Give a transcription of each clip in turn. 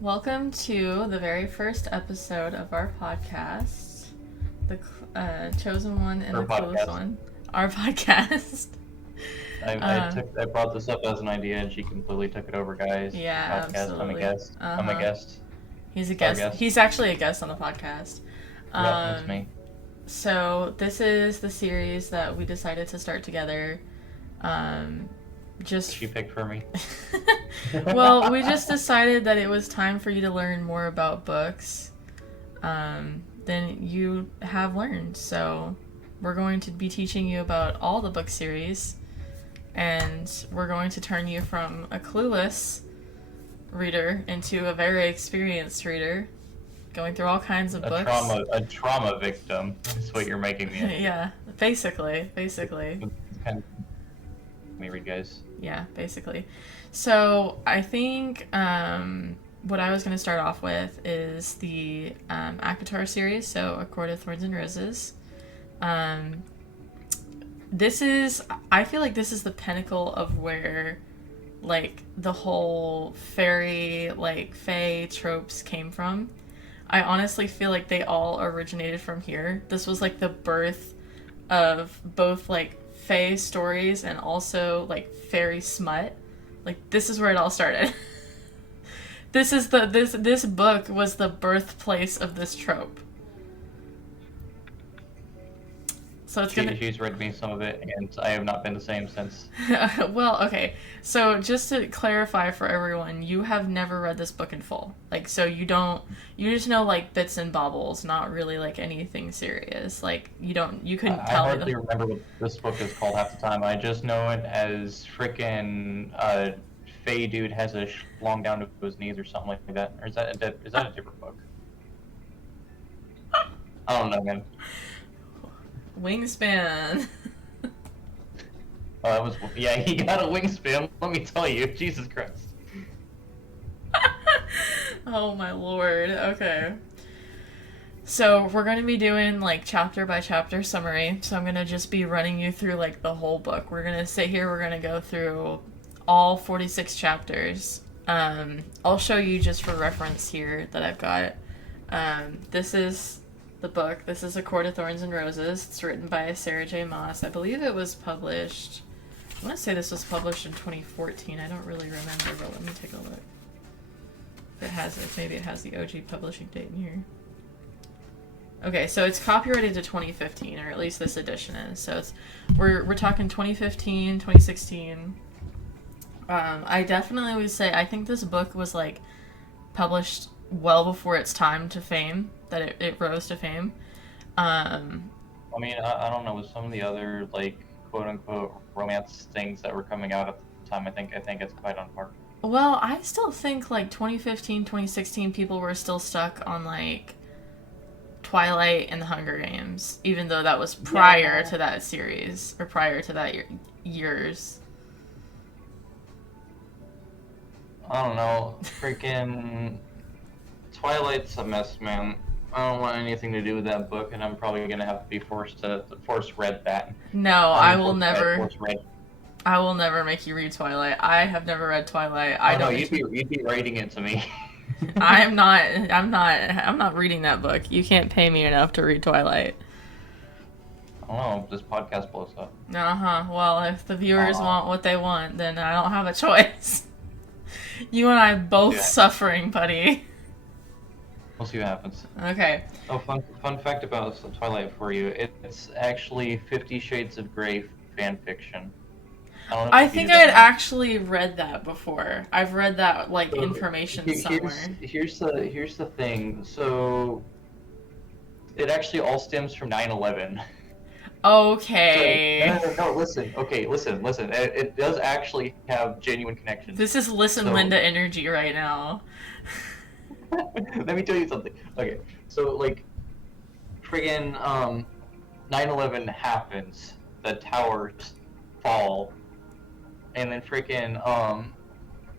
Welcome to the very first episode of our podcast, the chosen one and Her the clueless podcast. one, our podcast. Um, I brought this up as an idea and she completely took it over, guys. yeah, Podcast. I'm a absolutely. guest. Uh I'm a huh. guest. He's a Our guest. guest. He's actually a guest on the podcast. Yep, that's Um, me. so this is the series that we decided to start together. Um, just She picked for me. well, we just decided that it was time for you to learn more about books than you have learned. So, we're going to be teaching you about all the book series, and we're going to turn you from a clueless reader into a very experienced reader, going through all kinds of books. A trauma victim is what you're making me into. Yeah, basically. Let me read, guys. Yeah, basically. So I think what I was going to start off with is the ACOTAR series, so A Court of Thorns and Roses. Um, I feel like this is the pinnacle of where, like, the whole fairy, like, fae tropes came from. I honestly feel like they all originated from here. This was, like, the birth of both, like, fae stories and also, like, fairy smut. Like, this is where it all started. This book was the birthplace of this trope. So it's gonna She's read me some of it, and I have not been the same since. well, okay. So just to clarify for everyone, you have never read this book in full. Like, so you just know like bits and bobbles, not really like anything serious. Like you couldn't I tell me hardly remember what this book is called half the time. I just know it as frickin' Fey dude has a schlong down to his knees or something like that. Or is that a different book? I don't know, man. Wingspan. Oh, that was yeah. He got a wingspan. Let me tell you, Jesus Christ. Oh my lord. Okay. So we're going to be doing like chapter by chapter summary. So I'm going to just be running you through like the whole book. We're going to sit here, we're going to go through all 46 chapters. I'll show you just for reference here that I've got. This is the book. This is A Court of Thorns and Roses. It's written by Sarah J. Maas. I believe it was published. I want to say this was published in 2014. I don't really remember, but let me take a look. Maybe it has the OG publishing date in here. Okay, so it's copyrighted to 2015, or at least this edition is. So we're talking 2015, 2016. I definitely would say I think this book was like published well before its time to fame, that it rose to fame. I mean, I don't know. With some of the other like quote unquote romance things that were coming out at the time, I think it's quite on par. Well, I still think like 2015, 2016 people were still stuck on like Twilight and the Hunger Games, even though that was prior to that series or prior to that years. I don't know. Freaking Twilight's a mess, man. I don't want anything to do with that book, and I'm probably gonna have to be forced to force read that. No, I mean, force read. I will never make you read Twilight. I have never read Twilight. I Oh don't. no, you'd be writing it to me. I'm not. I'm not reading that book. You can't pay me enough to read Twilight. I don't know. This podcast blows up. Uh huh. Well, if the viewers want what they want, then I don't have a choice. You and I both suffering, buddy. We'll see what happens. Okay. Oh, fun fact about Twilight for you. It's actually 50 Shades of Grey fan fiction. I think I had actually read that before. I've read that like information somewhere. Here's the thing. So it actually all stems from 9/11. Okay. So, no, listen. Okay, listen. It does actually have genuine connections. This is Linda energy right now. Let me tell you something. Okay, so like, friggin' 9/11 happens. The towers fall, and then freaking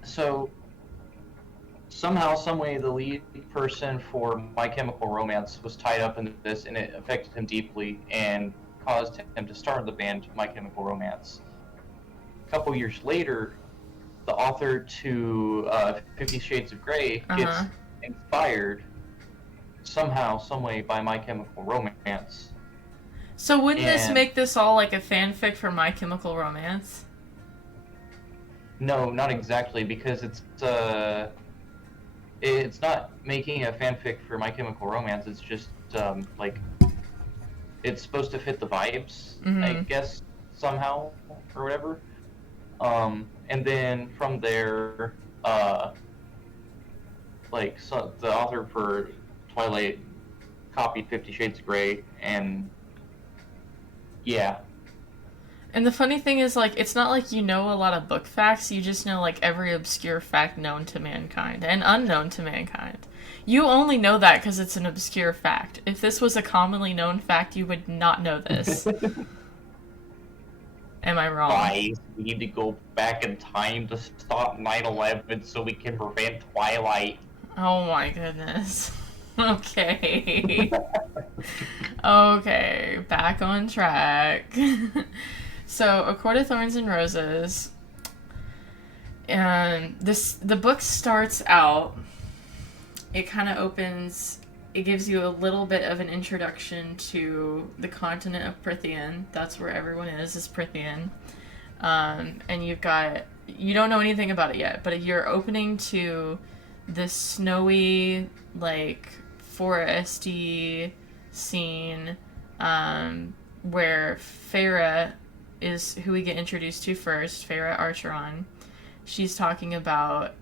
so somehow, some way, the lead person for My Chemical Romance was tied up in this, and it affected him deeply and caused him to start the band My Chemical Romance. A couple years later, the author to 50 Shades of Grey gets Uh-huh. inspired somehow, some way by My Chemical Romance. So wouldn't this And make this all like a fanfic for My Chemical Romance? no, not exactly, because it's not making a fanfic for My Chemical Romance. It's just like it's supposed to fit the vibes, I Mm-hmm. guess, somehow or whatever. And then from there, like so the author for Twilight copied 50 Shades of Grey, and yeah, And the funny thing is, like, it's not like you know a lot of book facts, you just know, like, every obscure fact known to mankind and unknown to mankind. You only know that because it's an obscure fact. If this was a commonly known fact, you would not know this. Am I wrong? guys, we need to go back in time to stop 9/11 so we can prevent Twilight. Oh my goodness. Okay. Okay, back on track. So, A Court of Thorns and Roses, and the book starts out, it kind of opens, it gives you a little bit of an introduction to the continent of Prithian. That's where everyone is Prithian. And you don't know anything about it yet, but you're opening to this snowy, like, foresty scene, where Feyre is who we get introduced to first, Feyre Archeron. She's talking about,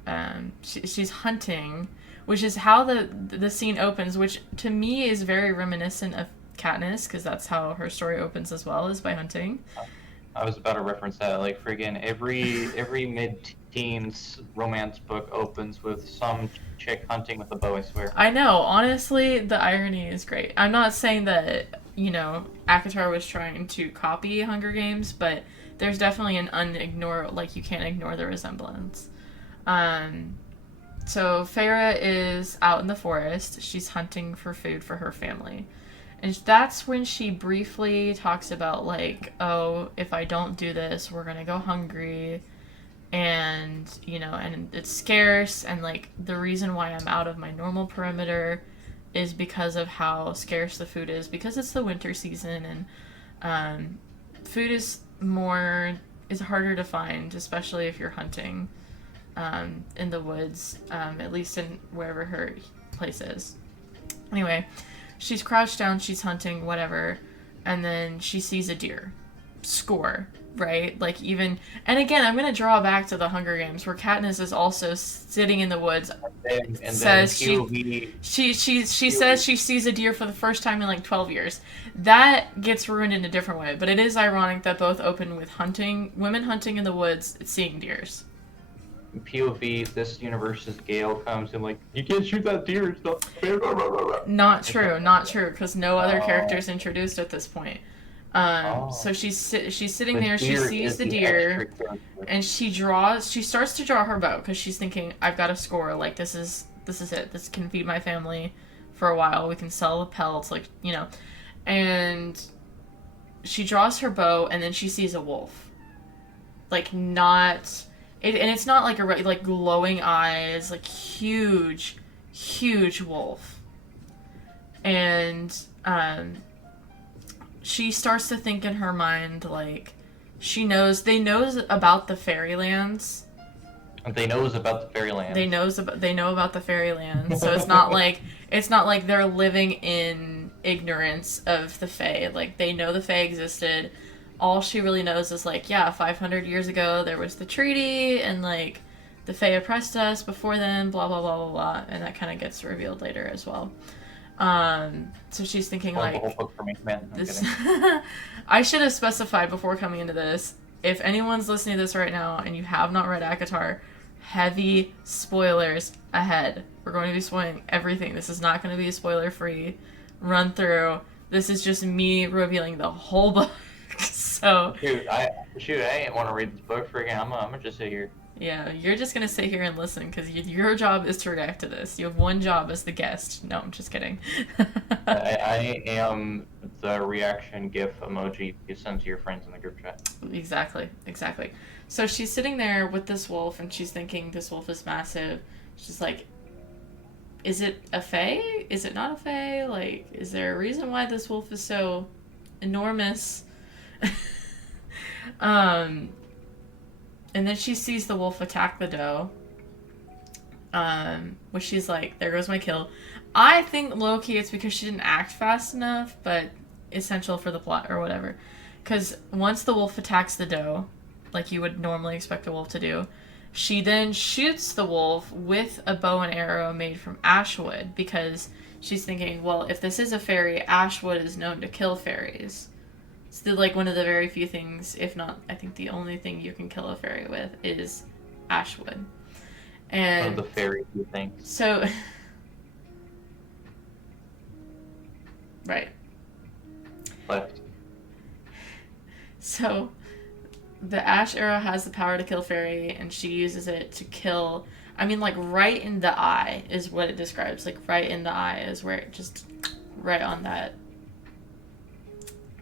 she's hunting, which is how the scene opens, which to me is very reminiscent of Katniss, because that's how her story opens as well, is by hunting. I was about to reference that. Like friggin' every mid-teens romance book opens with some chick hunting with a bow. I swear. I know, honestly, the irony is great. I'm not saying that, ACOTAR was trying to copy Hunger Games, but there's definitely like, you can't ignore the resemblance. Um, so Feyre is out in the forest. She's hunting for food for her family. And that's when she briefly talks about, like, oh, if I don't do this, we're gonna go hungry. And it's scarce. And, like, the reason why I'm out of my normal perimeter is because of how scarce the food is, because it's the winter season, and food is harder to find, especially if you're hunting in the woods, at least in wherever her place is. Anyway, she's crouched down, she's hunting, whatever, and then she sees a deer. Score, right? Like, even, and again, I'm going to draw back to the Hunger Games, where Katniss is also sitting in the woods, And says then she says she sees a deer for the first time in like 12 years. That gets ruined in a different way, but it is ironic that both open with women hunting in the woods, seeing deers. POV, this universe's Gale comes and like, you can't shoot that deer. It's not fair. Not true, because no other characters introduced at this point. So she's sitting there. She sees the deer, and she starts to draw her bow because she's thinking, I've got a score. Like, this is it. This can feed my family for a while. We can sell the pelts, and she draws her bow, and then she sees a wolf. Like, not it, and it's not like like glowing eyes, like huge wolf, and she starts to think in her mind, like, they knows about the fairylands. They knows about the fairylands. They know about the fairylands. So it's not like they're living in ignorance of the Fae. Like, they know the Fae existed. All she really knows is, like, yeah, 500 years ago there was the treaty, and, like, the Fae oppressed us before then, blah blah blah blah blah, and that kind of gets revealed later as well. So she's thinking, like, the whole book for me, man. this. I should have specified before coming into this. If anyone's listening to this right now and you have not read ACOTAR, heavy spoilers ahead. We're going to be spoiling everything. This is not going to be a spoiler-free run through. This is just me revealing the whole book. So, I ain't want to read this book. Friggin', I'm gonna just sit here. Yeah, you're just gonna sit here and listen because your job is to react to this. You have one job as the guest. No, I'm just kidding. I am the reaction GIF emoji you send to your friends in the group chat. Exactly. So she's sitting there with this wolf, and she's thinking this wolf is massive. She's like, is it a fae? Is it not a fae? Like, is there a reason why this wolf is so enormous? And then she sees the wolf attack the doe. Which she's like, there goes my kill. I think low-key it's because she didn't act fast enough, but essential for the plot or whatever. Because once the wolf attacks the doe, like you would normally expect a wolf to do, she then shoots the wolf with a bow and arrow made from ashwood, because she's thinking, well, if this is a fairy, ashwood is known to kill fairies. It's like one of the very few things, if not, I think the only thing you can kill a fairy with is ashwood. And one of the fairy few things. So, right. Left. So, the ash arrow has the power to kill fairy, and she uses it to kill. I mean, like, right in the eye is what it describes. Like, right in the eye is where it just. Right on that.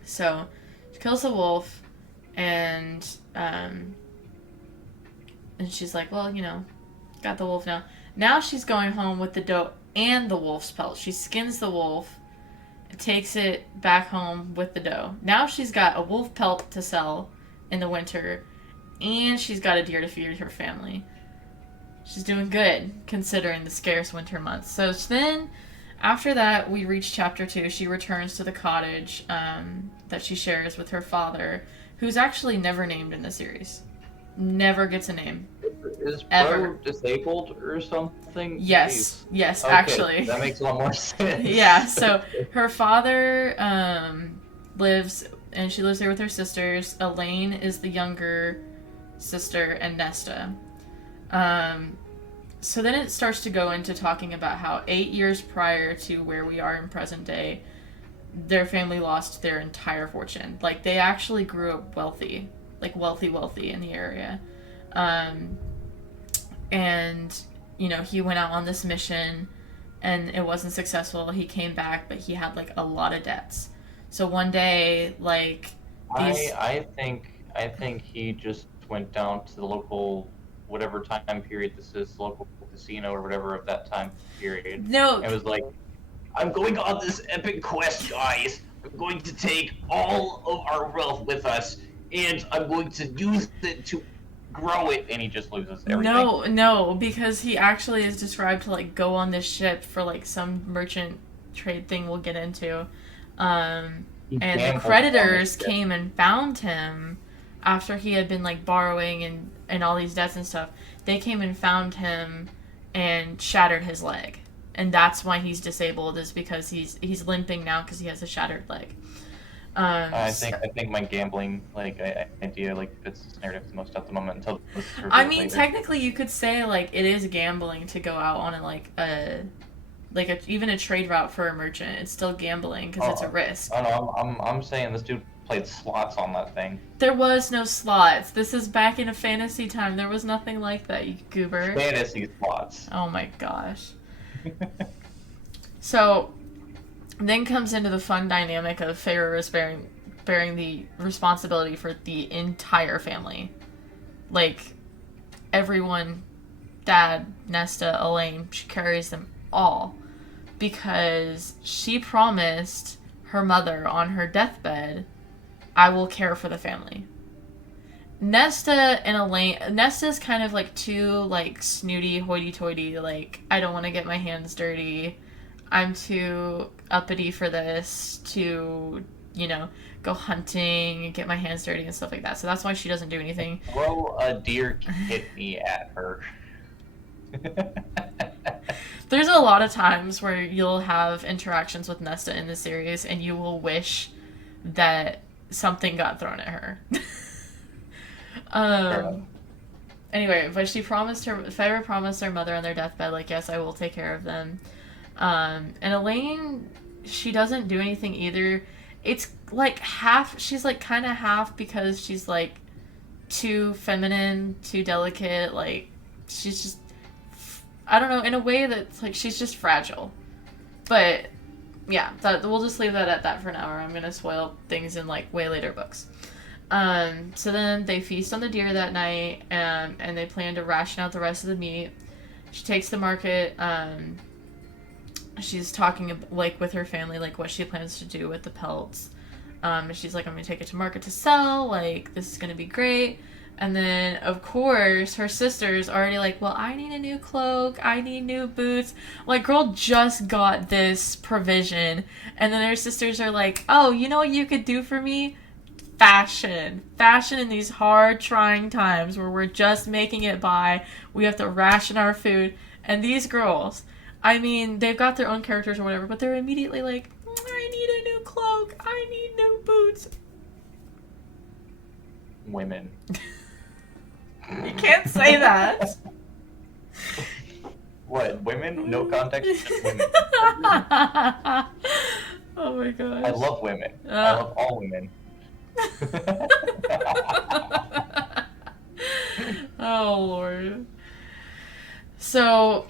So, she kills the wolf, and she's like, well, you know, got the wolf now. Now she's going home with the doe and the wolf's pelt. She skins the wolf, takes it back home with the doe. Now she's got a wolf pelt to sell in the winter, and she's got a deer to feed her family. She's doing good, considering the scarce winter months. So then, after that, we reach chapter 2. She returns to the cottage that she shares with her father, who's actually never named in the series. Never gets a name. Is Ever. Pro disabled or something? Yes. Jeez. Yes, Okay, actually. That makes a lot more sense. Yeah, so her father lives, and she lives there with her sisters. Elaine is the younger sister, and Nesta. So then it starts to go into talking about how 8 years prior to where we are in present day, their family lost their entire fortune. Like, they actually grew up wealthy. Like, wealthy in the area. And, you know, he went out on this mission, and it wasn't successful. He came back, but he had, like, a lot of debts. So one day, like, these... I think he just went down to the local, whatever time period this is, local casino or whatever of that time period. No. It was like, I'm going on this epic quest, guys. I'm going to take all of our wealth with us, and I'm going to use it to grow it, and he just loses everything. No, because he actually is described to, like, go on this ship for, like, some merchant trade thing we'll get into. And the creditors came and found him after he had been, like, borrowing and all these debts and stuff. They came and found him and shattered his leg. And that's why he's disabled, is because he's limping now because he has a shattered leg. I think my gambling idea fits this narrative the most at the moment until this is I mean, later. technically, you could say like it is gambling to go out on even a trade route for a merchant. It's still gambling because it's a risk. I'm saying this dude played slots on that thing. There was no slots. This is back in a fantasy time. There was nothing like that, you goober. Fantasy slots. Oh my gosh. So, then comes into the fun dynamic of Feyre bearing the responsibility for the entire family. Like, everyone, Dad, Nesta, Elaine, she carries them all. Because she promised her mother on her deathbed, I will care for the family. Nesta and Elaine, Nesta's kind of like too like snooty, hoity-toity, like, I don't want to get my hands dirty. I'm too uppity for this to, you know, go hunting and get my hands dirty and stuff like that. So that's why she doesn't do anything. Throw a deer kidney at her. There's a lot of times where you'll have interactions with Nesta in the series and you will wish that something got thrown at her. Anyway, but Feyre promised her mother on their deathbed, like, yes, I will take care of them. And Elaine, she doesn't do anything either. It's like half, she's like kind of half because she's like too feminine, too delicate, like she's just, I don't know, in a way that's like she's just fragile. But yeah, we'll just leave that at that for now, or I'm gonna spoil things in like way later books. So then they feast on the deer that night, and they plan to ration out the rest of the meat. She takes the market. She's talking like with her family, like what she plans to do with the pelts. And she's like, I'm gonna take it to market to sell. Like, this is gonna be great. And then, of course, her sister's already like, well, I need a new cloak. I need new boots. Like, girl just got this provision. And then her sisters are like, oh, you know what you could do for me? Fashion. Fashion in these hard, trying times where we're just making it by. We have to ration our food. And these girls, I mean, they've got their own characters or whatever, but they're immediately like, I need a new cloak. I need new boots. Women. You can't say that. What? Women? No context? Just women. Oh my gosh. I love women. I love all women. Oh Lord. So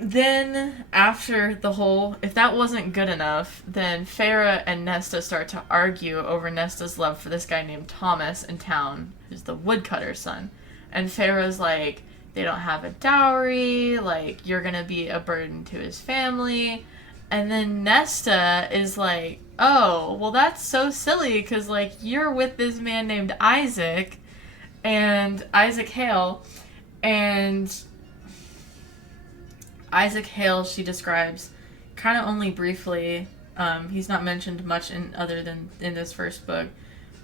then after the whole, if that wasn't good enough, then Feyre and Nesta start to argue over Nesta's love for this guy named Thomas in town, who's the woodcutter's son. And Feyre's like, they don't have a dowry, like, you're gonna be a burden to his family. And then Nesta is like, oh, well, that's so silly, because, like, you're with this man named Isaac, and Isaac Hale, and Isaac Hale, she describes kind of only briefly. He's not mentioned much other than in this first book.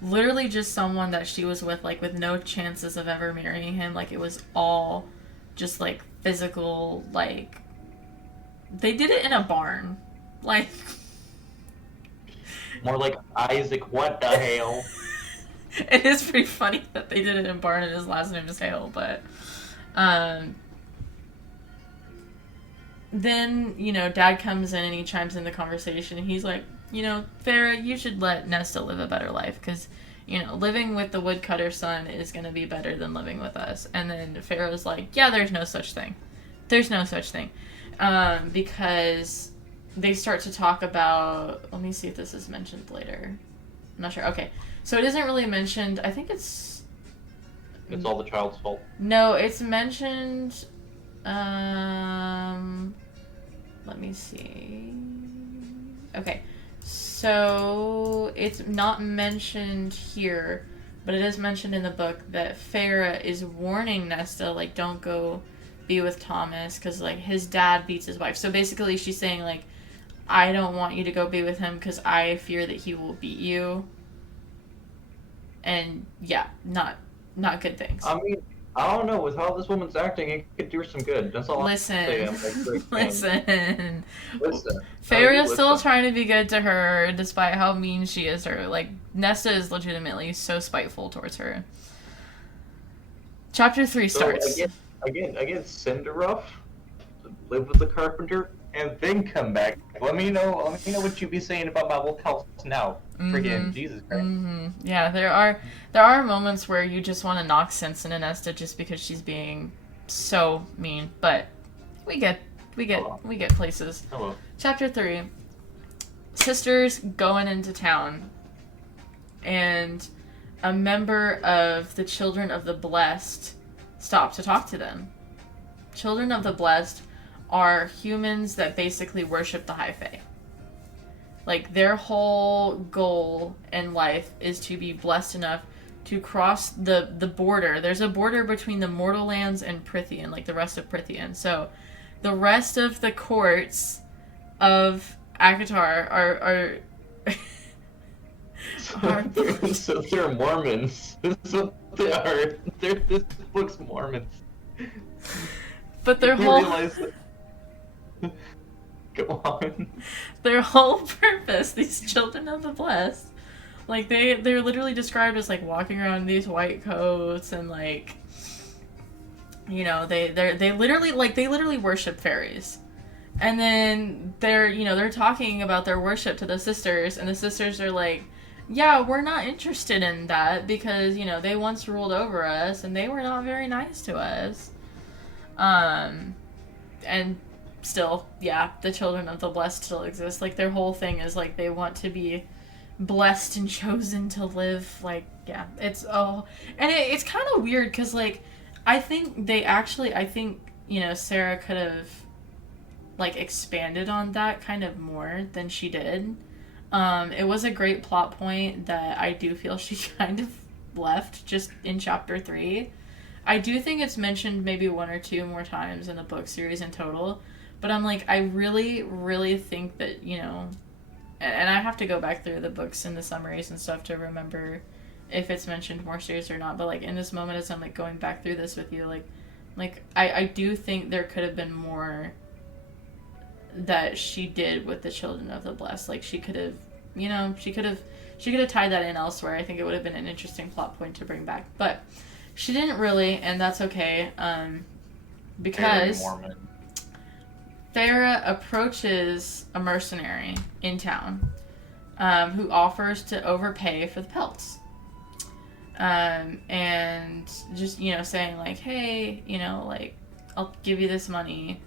Literally just someone that she was with, like, with no chances of ever marrying him. Like, it was all just, like, physical, like, they did it in a barn. Like, more like Isaac, what the hell? It is pretty funny that they did it in a barn and his last name is Hale, but, then, you know, Dad comes in and he chimes in the conversation and he's like, you know, Feyre, you should let Nesta live a better life because, you know, living with the woodcutter's son is going to be better than living with us. And then Pharaoh's like, yeah, there's no such thing. There's no such thing. Because they start to talk about, let me see if this is mentioned later. I'm not sure. Okay. So it isn't really mentioned. I think it's all the child's fault. No, it's mentioned, let me see. Okay. So it's not mentioned here, but it is mentioned in the book that Feyre is warning Nesta, like, don't go be with Thomas because, like, his dad beats his wife. So basically she's saying, like, I don't want you to go be with him because I fear that he will beat you. And yeah, not good things. I mean, I don't know. With how this woman's acting, it could do her some good. That's all I'm saying. Listen. Listen. Feyre's still trying to be good to her, despite how mean she is to her. Like, Nesta is legitimately so spiteful towards her. Chapter 3 starts. Again, Cinderuff, live with the carpenter, and then come back. Let me know what you be saying about my wolf house now. Friggin' Jesus Christ. Mm-hmm. Yeah, there are moments where you just want to knock sense into Nesta just because she's being so mean, but we get places. Hello. Chapter 3. Sisters going into town, and a member of the Children of the Blessed stop to talk to them. Children of the Blessed are humans that basically worship the High Fae. Like, their whole goal in life is to be blessed enough to cross the border. There's a border between the Mortal Lands and Prythian, like the rest of Prythian. So the rest of the courts of ACOTAR are so they're Mormons. That's what they are. This book's Mormons. But their whole... Go on. Their whole purpose, these Children of the Blessed, like, they're literally described as, like, walking around in these white coats and, like, you know, they literally worship fairies. And then they're talking about their worship to the sisters, and the sisters are like, yeah, we're not interested in that because, you know, they once ruled over us and they were not very nice to us. And still, yeah, the Children of the Blessed still exist. Like, their whole thing is, like, they want to be blessed and chosen to live, like, yeah, it's oh, and it's kind of weird because like, I think Sarah could have like expanded on that kind of more than she did. It was a great plot point that I do feel she kind of left just in chapter 3. I do think it's mentioned maybe 1 or 2 more times in the book series in total, but I'm like, I really, really think that, and I have to go back through the books and the summaries and stuff to remember if it's mentioned more serious or not, but like in this moment as I'm like going back through this with you, like I do think there could have been more that she did with the children of the blessed. Like she could have, she could have tied that in elsewhere. I think it would have been an interesting plot point to bring back, but she didn't really, and that's okay. Because Feyre approaches a mercenary in town, who offers to overpay for the pelts. And just, saying like, hey, like, I'll give you this money.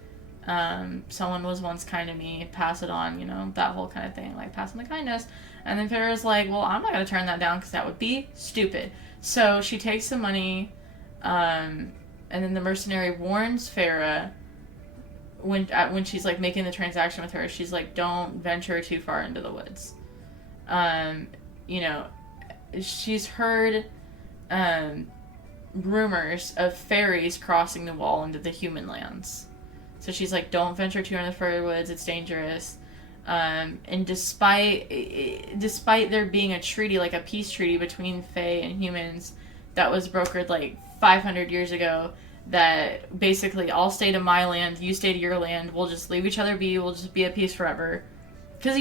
Someone was once kind to me, pass it on, that whole kind of thing, like passing the kindness. And then Feyre's like, well, I'm not going to turn that down because that would be stupid. So she takes the money, and then the mercenary warns Feyre when she's like making the transaction with her. She's like, don't venture too far into the woods. She's heard rumors of fairies crossing the wall into the human lands. So she's like, don't venture too into the fairy woods, it's dangerous. And despite there being a treaty, like a peace treaty between Fae and humans that was brokered like 500 years ago, that basically I'll stay to my land, you stay to your land, we'll just leave each other be, we'll just be at peace forever. Because,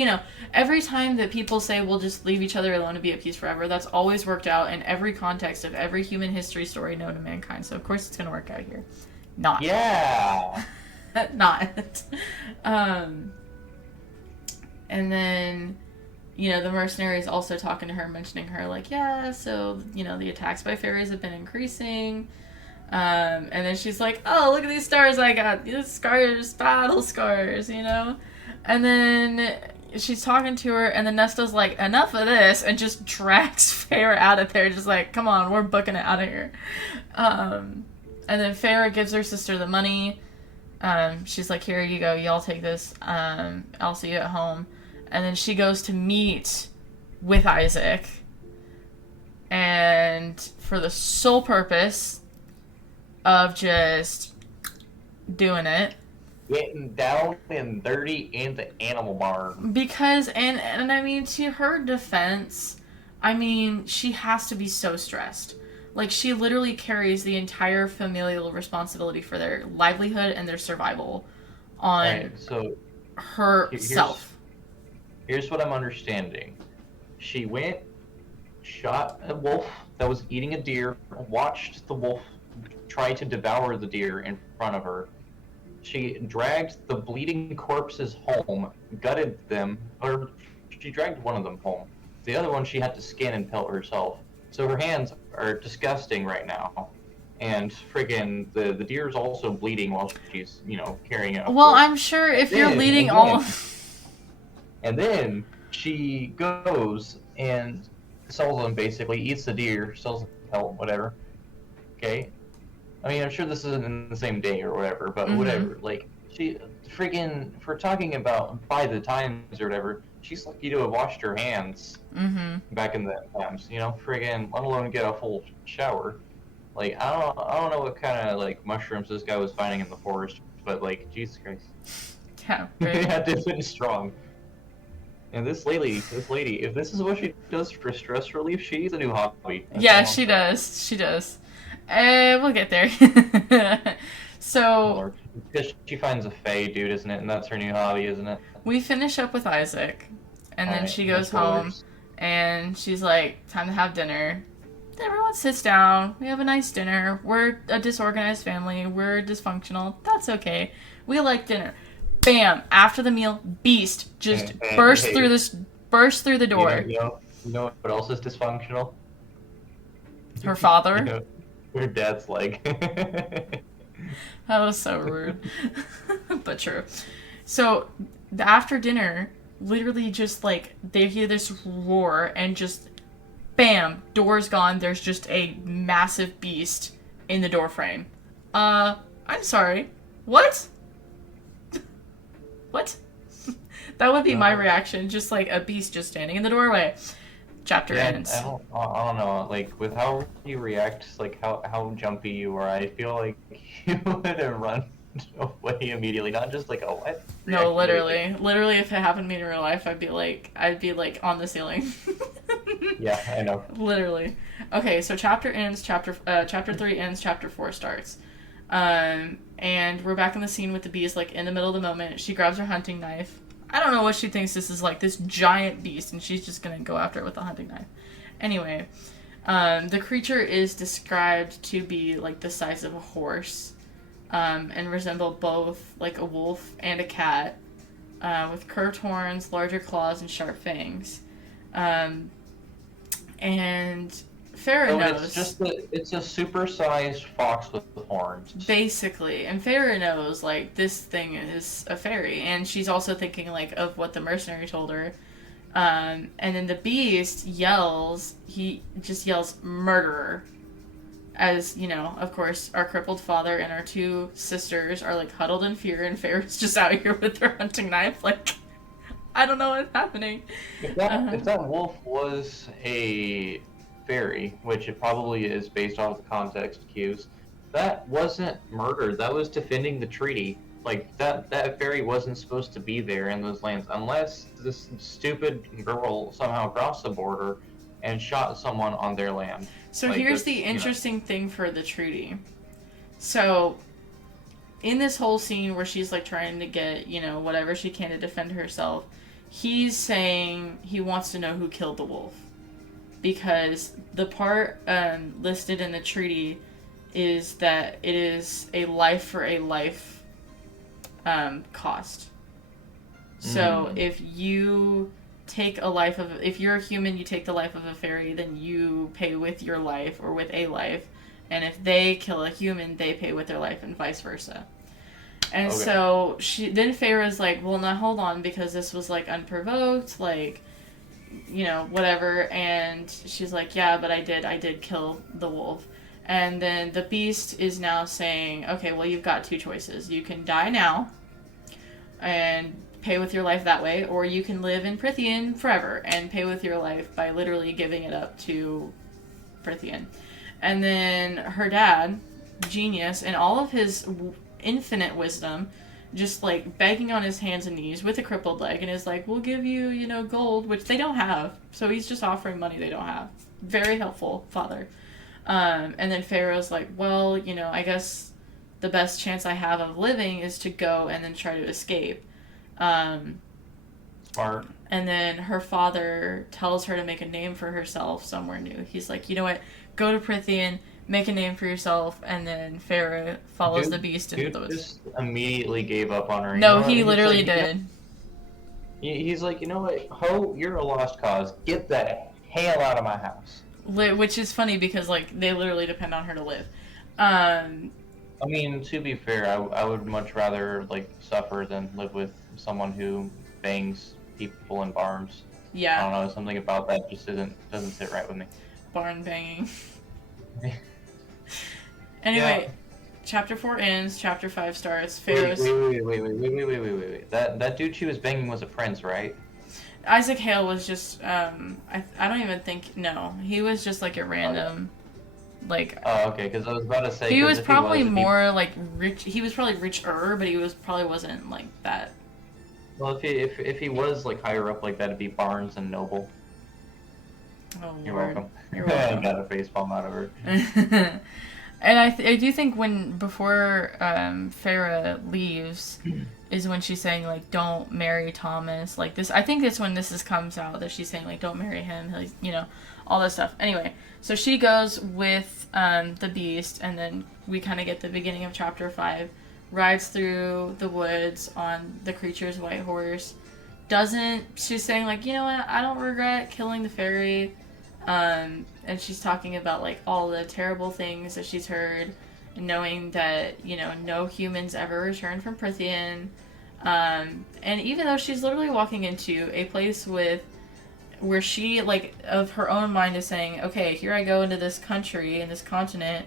every time that people say we'll just leave each other alone and be at peace forever, that's always worked out in every context of every human history story known to mankind. So, of course, it's going to work out here. Not. Yeah! Not. And then, the mercenary is also talking to her, mentioning her, like, yeah, so, the attacks by fairies have been increasing. And then she's like, oh, look at these stars I got. These scars, battle scars, And then she's talking to her, and then Nesta's like, enough of this, and just drags Feyre out of there, just like, come on, we're booking it out of here. And then Feyre gives her sister the money. She's like, here you go, y'all take this. I'll see you at home. And then she goes to meet with Isaac. And for the sole purpose of just doing it. Getting down and dirty in the animal barn. Because, and I mean, to her defense, she has to be so stressed. Like, she literally carries the entire familial responsibility for their livelihood and their survival on herself. Here's what I'm understanding. She went, shot a wolf that was eating a deer, watched the wolf try to devour the deer in front of her. She dragged the bleeding corpses home, gutted them, or she dragged one of them home. The other one she had to skin and pelt herself. So her hands are disgusting right now. And friggin' the deer's also bleeding while she's, carrying it. Well, I'm sure if you're leading all... And then she goes and sells them, basically, eats the deer, sells the pelt, whatever. Okay? I'm sure this isn't in the same day or whatever, but whatever. Like, she friggin', for talking about by the times or whatever, she's lucky to have washed her hands back in the times, friggin', let alone get a full shower. Like, I don't know what kind of, like, mushrooms this guy was finding in the forest, but, like, Jesus Christ. Yeah, they had to have been strong. And this lady, if this is what she does for stress relief, she needs a new hobby. Yeah, she does. She does. We'll get there. So... Because she finds a Fae dude, isn't it? And that's her new hobby, isn't it? We finish up with Isaac. And then she goes home. And she's like, time to have dinner. Everyone sits down. We have a nice dinner. We're a disorganized family. We're dysfunctional. That's okay. We like dinner. Bam! After the meal, Beast just burst through the door. You know what else is dysfunctional? Her father. Her dad's leg. That was so rude, but true. So after dinner, literally just like they hear this roar and just Bam! Door's gone. There's just a massive beast in the doorframe. I'm sorry. What? What? That would be my reaction. Just like a beast just standing in the doorway. Chapter ends. I don't know. Like with how you react, like how jumpy you are, I feel like you would have run away immediately. Not just like a what? No, literally, if it happened to me in real life, I'd be like on the ceiling. Yeah, I know. Literally. Okay, so chapter ends. Chapter 3 ends. Chapter 4 starts. And we're back in the scene with the beast, like in the middle of the moment. She grabs her hunting knife. I don't know what she thinks this is, like this giant beast, and she's just gonna go after it with a hunting knife. Anyway, the creature is described to be like the size of a horse, and resemble both like a wolf and a cat, with curved horns, larger claws, and sharp fangs. And Feyre knows. It's a supersized fox with horns. Basically. And Feyre knows, like, this thing is a fairy. And she's also thinking, like, of what the mercenary told her. And then the beast yells, he just yells, murderer. As, you know, of course, our crippled father and our 2 sisters are, like, huddled in fear. And Feyre's just out here with her hunting knife, like, I don't know what's happening. If that wolf was a fairy, which it probably is based off the context cues, that wasn't murder. That was defending the treaty. Like that fairy wasn't supposed to be there in those lands unless this stupid girl somehow crossed the border and shot someone on their land. So like, here's the interesting thing for the treaty. So in this whole scene where she's like trying to get, you know, whatever she can to defend herself, he's saying he wants to know who killed the wolf. Because the part listed in the treaty is that it is a life for a life cost. So if you take a life of, if you're a human, you take the life of a fairy, then you pay with your life or with a life. And if they kill a human, they pay with their life and vice versa. And so then Feyre's like, well, now hold on, because this was like unprovoked, like, you know, whatever. And she's like, yeah, but I did kill the wolf. And then the beast is now saying, okay, well, you've got 2 choices. You can die now and pay with your life that way, or you can live in Prythian forever and pay with your life by literally giving it up to Prythian. And then her dad, genius, and all of his infinite wisdom, just like begging on his hands and knees with a crippled leg, and is like, we'll give you, you know, gold, which they don't have. So he's just offering money they don't have. Very helpful father. And then Pharaoh's like, well, you know, I guess the best chance I have of living is to go and then try to escape. Smart. And then her father tells her to make a name for herself somewhere new. He's like, you know what, go to Prythian, make a name for yourself. And then Feyre follows the beast into the woods. Just immediately gave up on her. No, he literally did. He's like, you know what, Ho, you're a lost cause. Get the hell out of my house. Which is funny because, like, they literally depend on her to live. I mean, to be fair, I would much rather, like, suffer than live with someone who bangs people in barns. Yeah. I don't know, something about that just doesn't sit right with me. Barn banging. Anyway, yeah. Chapter 4 ends, Chapter 5 starts. Pharaoh's... Wait. That dude she was banging was a prince, right? Isaac Hale was just, I don't even think, no. He was just, like, a random, like... Oh, okay, because I was about to say... He was probably more, like, rich... He was probably richer, but he probably wasn't, like, that. Well, if he was, like, higher up like that, it'd be Barnes and Noble. Oh, You're Lord. welcome. You're welcome. I got a face palm out of her. And I do think before Feyre leaves is when she's saying, like, don't marry Thomas. Like, this, I think it's when this comes out that she's saying, like, don't marry him. He's, you know, all this stuff. Anyway, so she goes with the beast, and then we kind of get the beginning of Chapter 5. Rides through the woods on the creature's white horse. She's saying, like, you know what, I don't regret killing the fairy. And she's talking about, like, all the terrible things that she's heard, and knowing that, you know, no humans ever return from Prythian. And even though she's literally walking into a place with where she, like, of her own mind is saying, okay, here I go into this country, in this continent,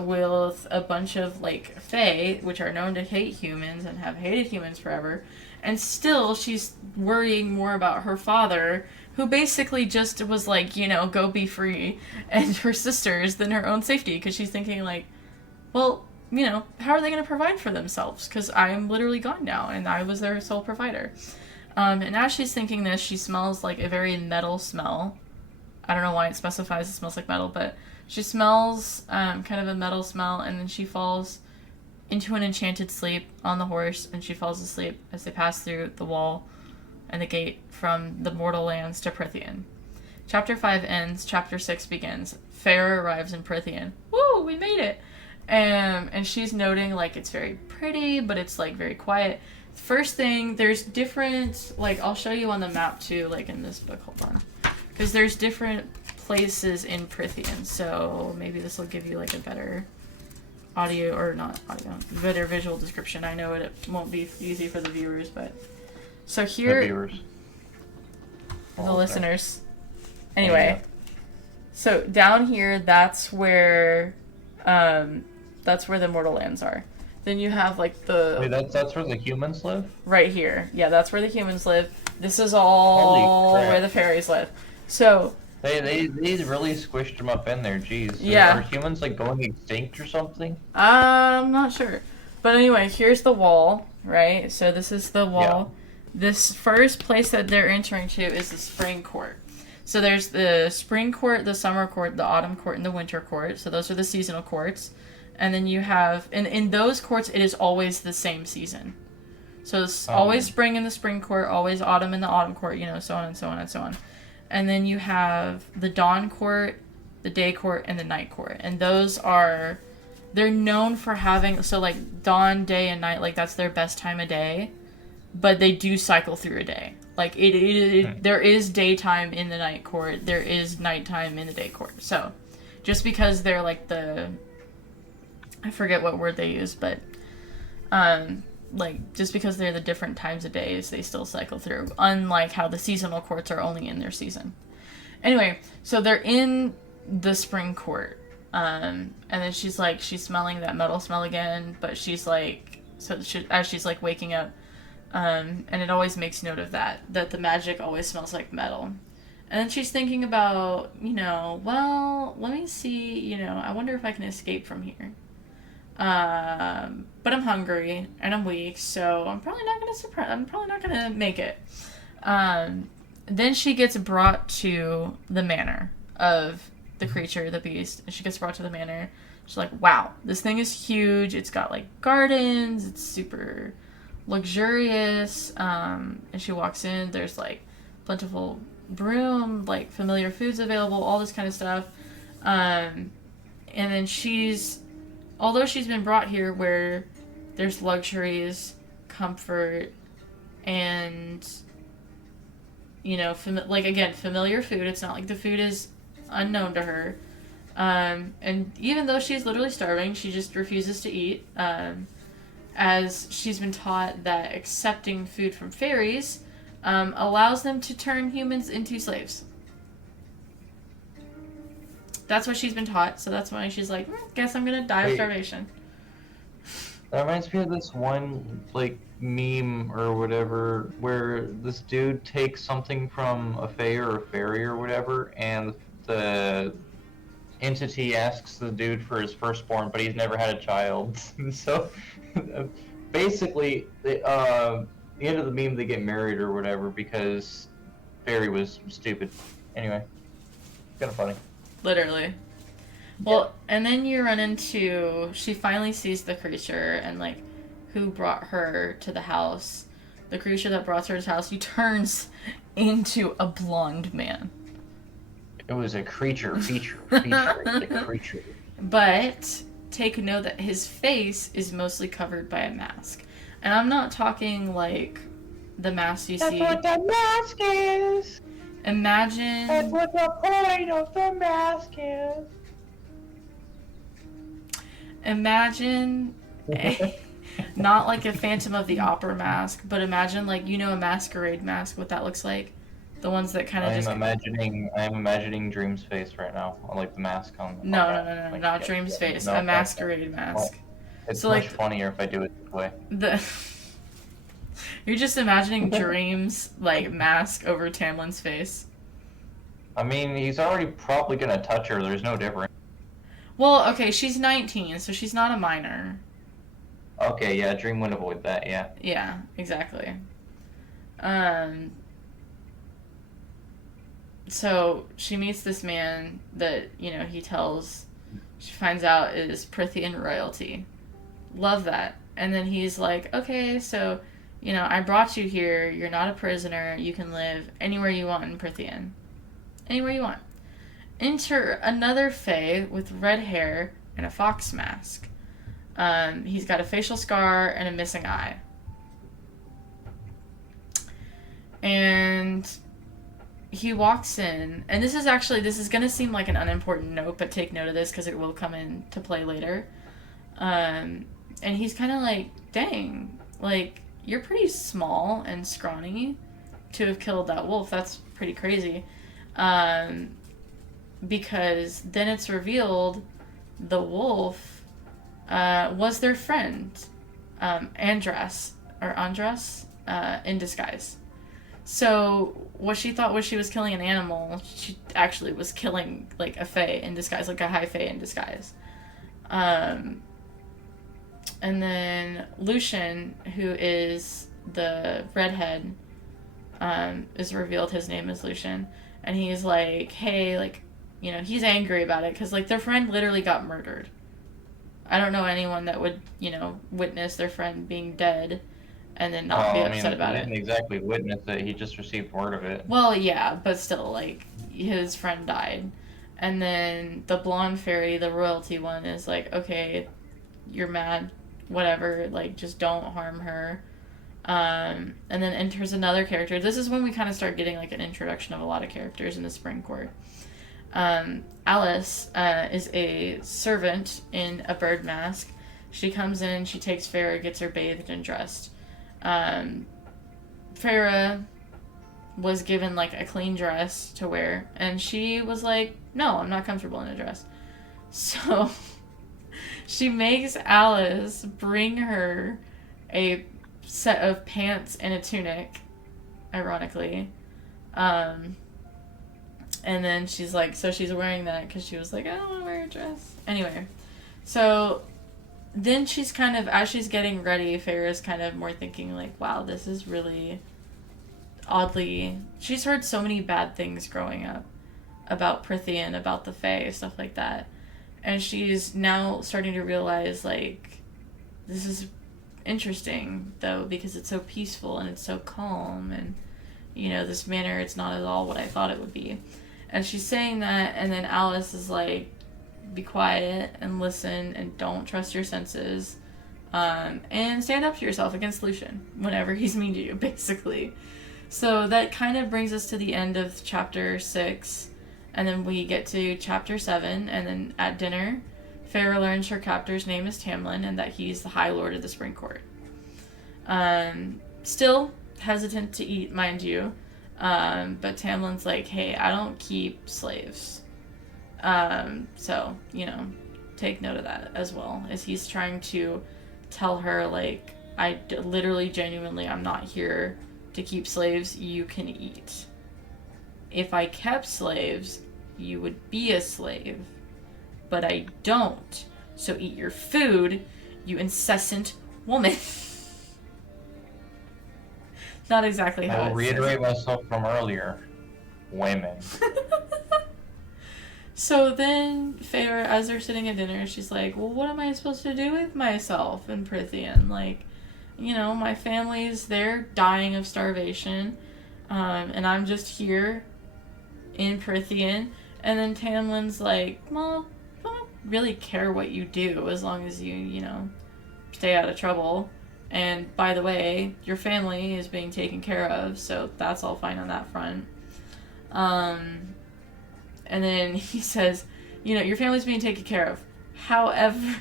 with a bunch of, like, Fae, which are known to hate humans and have hated humans forever, and still she's worrying more about her father, who basically just was like, you know, go be free, and her sisters than her own safety, because she's thinking, like, well, you know, how are they going to provide for themselves? Because I'm literally gone now, and I was their sole provider. And as she's thinking this, she smells like a very metal smell. I don't know why it specifies it smells like metal, but she smells kind of a metal smell, and then she falls into an enchanted sleep on the horse, and she falls asleep as they pass through the wall and the gate from the mortal lands to Prythian. Chapter 5 ends, Chapter 6 begins. Feyre arrives in Prythian. Woo, we made it! And she's noting, like, it's very pretty, but it's, like, very quiet. First thing, there's different, like, I'll show you on the map, too, like, in this book, hold on. Because there's different places in Prythian, so maybe this will give you, like, a better audio, or not audio, better visual description. I know it won't be easy for the viewers, but... So here... The viewers. The listeners. Anyway. Yeah. So down here, that's where the mortal lands are. Then you have, like, the... Wait, that's where the humans live? Right here. Yeah, that's where the humans live. This is all where the fairies live. So... They really squished them up in there, jeez. So yeah. Are humans, like, going extinct or something? I'm not sure. But anyway, here's the wall, right? So this is the wall. Yeah. This first place that they're entering to is the spring court. So there's the spring court, the summer court, the autumn court, and the winter court. So those are the seasonal courts. And then you have, in those courts, it is always the same season. So it's always spring in the spring court, always autumn in the autumn court, you know, so on and so on and so on. And then you have the dawn court, the day court, and the night court. And those are, they're known for having, so like dawn, day, and night, like that's their best time of day. But they do cycle through a day. Like, there is daytime in the night court, there is nighttime in the day court. So, just because they're like I forget what word they use, but, like, just because they're the different times of days, they still cycle through. Unlike how the seasonal courts are only in their season. Anyway, so they're in the spring court. And then she's smelling that metal smell again, but she's like, as she's like waking up, and it always makes note of that the magic always smells like metal. And then she's thinking about, you know, well, let me see, you know, I wonder if I can escape from here. But I'm hungry and I'm weak, so I'm probably not gonna make it. Then she gets brought to the manor of the creature, the beast. And she gets brought to the manor. She's like, wow, this thing is huge. It's got like gardens. It's super luxurious. And she walks in, there's like plentiful broom, like familiar foods available, all this kind of stuff. And then although she's been brought here where there's luxuries, comfort, and, you know, familiar food. It's not like the food is unknown to her. And even though she's literally starving, she just refuses to eat. As she's been taught that accepting food from fairies allows them to turn humans into slaves. That's what she's been taught, so that's why she's like, guess I'm gonna die of starvation. That reminds me of this one, like, meme or whatever, where this dude takes something from a fae or a fairy or whatever, and the entity asks the dude for his firstborn, but he's never had a child. So, basically, the end of the meme, they get married or whatever because fairy was stupid. Anyway, kind of funny. Literally. Well, and then you run into... She finally sees the creature and, like, who brought her to the house. The creature that brought her to the house, he turns into a blonde man. It was a creature feature. A creature. But take note that his face is mostly covered by a mask. And I'm not talking, like, the mask you see... That's what the mask is! Imagine... That's what the point of the mask is. Imagine... not like a Phantom of the Opera mask, but imagine, like, you know, a masquerade mask, what that looks like. The ones that kind of just... I'm imagining Dream's face right now, or like the mask on. No, like, not Dream's face. No, A masquerade mask. it's So much like funnier if I do it this way. You're just imagining Dream's like mask over Tamlin's face. I mean, he's already probably gonna touch her. There's no difference. Well, okay, she's 19, so she's not a minor. Okay, yeah, Dream would avoid that, yeah. Yeah, exactly. So she meets this man that, she finds out is Prithian royalty. Love that. And then he's like, okay, so, I brought you here. You're not a prisoner. You can live anywhere you want in Prithian. Anywhere you want. Enter another Fae with red hair and a fox mask. He's got a facial scar and a missing eye. And he walks in, and this is going to seem like an unimportant note, but take note of this because it will come into play later. And he's kind of like, dang, like, you're pretty small and scrawny to have killed that wolf. That's pretty crazy. Because then it's revealed the wolf was their friend, Andras, in disguise. So what she thought was she was killing an animal, she actually was killing like a fae in disguise, like a high fae in disguise. And then Lucian, who is the redhead, is revealed his name is Lucian, and he's like, hey, like, he's angry about it because like their friend literally got murdered. I don't know anyone that would, witness their friend being dead and then not be upset about it. He didn't exactly witness it, he just received word of it. Well, yeah, but still, like, his friend died. And then the blonde fairy, the royalty one, is like, okay, you're mad, whatever, like, just don't harm her. And then enters another character. This is when we kind of start getting, like, an introduction of a lot of characters in the Spring Court. Alice is a servant in a bird mask. She comes in, she takes Feyre, gets her bathed and dressed. Feyre was given like a clean dress to wear, and she was like, no, I'm not comfortable in a dress. So she makes Alice bring her a set of pants and a tunic, ironically. And then she's like, so she's wearing that because she was like, I don't want to wear a dress. Anyway, so then she's kind of, as she's getting ready, Feyre's kind of more thinking like, wow, this is really oddly... She's heard so many bad things growing up about Prithian, about the Fae, stuff like that. And she's now starting to realize, like, this is interesting, though, because it's so peaceful and it's so calm. And, this manor, it's not at all what I thought it would be. And she's saying that, and then Alice is like, be quiet and listen and don't trust your senses, and stand up to yourself against Lucian whenever he's mean to you, basically. So that kind of brings us to the end of chapter 6, and then we get to chapter 7, and then at dinner, Feyre learns her captor's name is Tamlin and that he's the High Lord of the Spring Court. Still hesitant to eat, mind you, but Tamlin's like, hey, I don't keep slaves. So, take note of that as well, as he's trying to tell her, like, literally, genuinely, I'm not here to keep slaves, you can eat. If I kept slaves, you would be a slave, but I don't, so eat your food, you incessant woman. Not exactly how I'll reiterate myself from earlier. Women. So then Feyre, as they're sitting at dinner, she's like, well, what am I supposed to do with myself in Prithian? Like, my family's there dying of starvation, and I'm just here in Prithian. And then Tamlin's like, well, I don't really care what you do as long as you, stay out of trouble. And by the way, your family is being taken care of, so that's all fine on that front. And then he says, your family's being taken care of. However,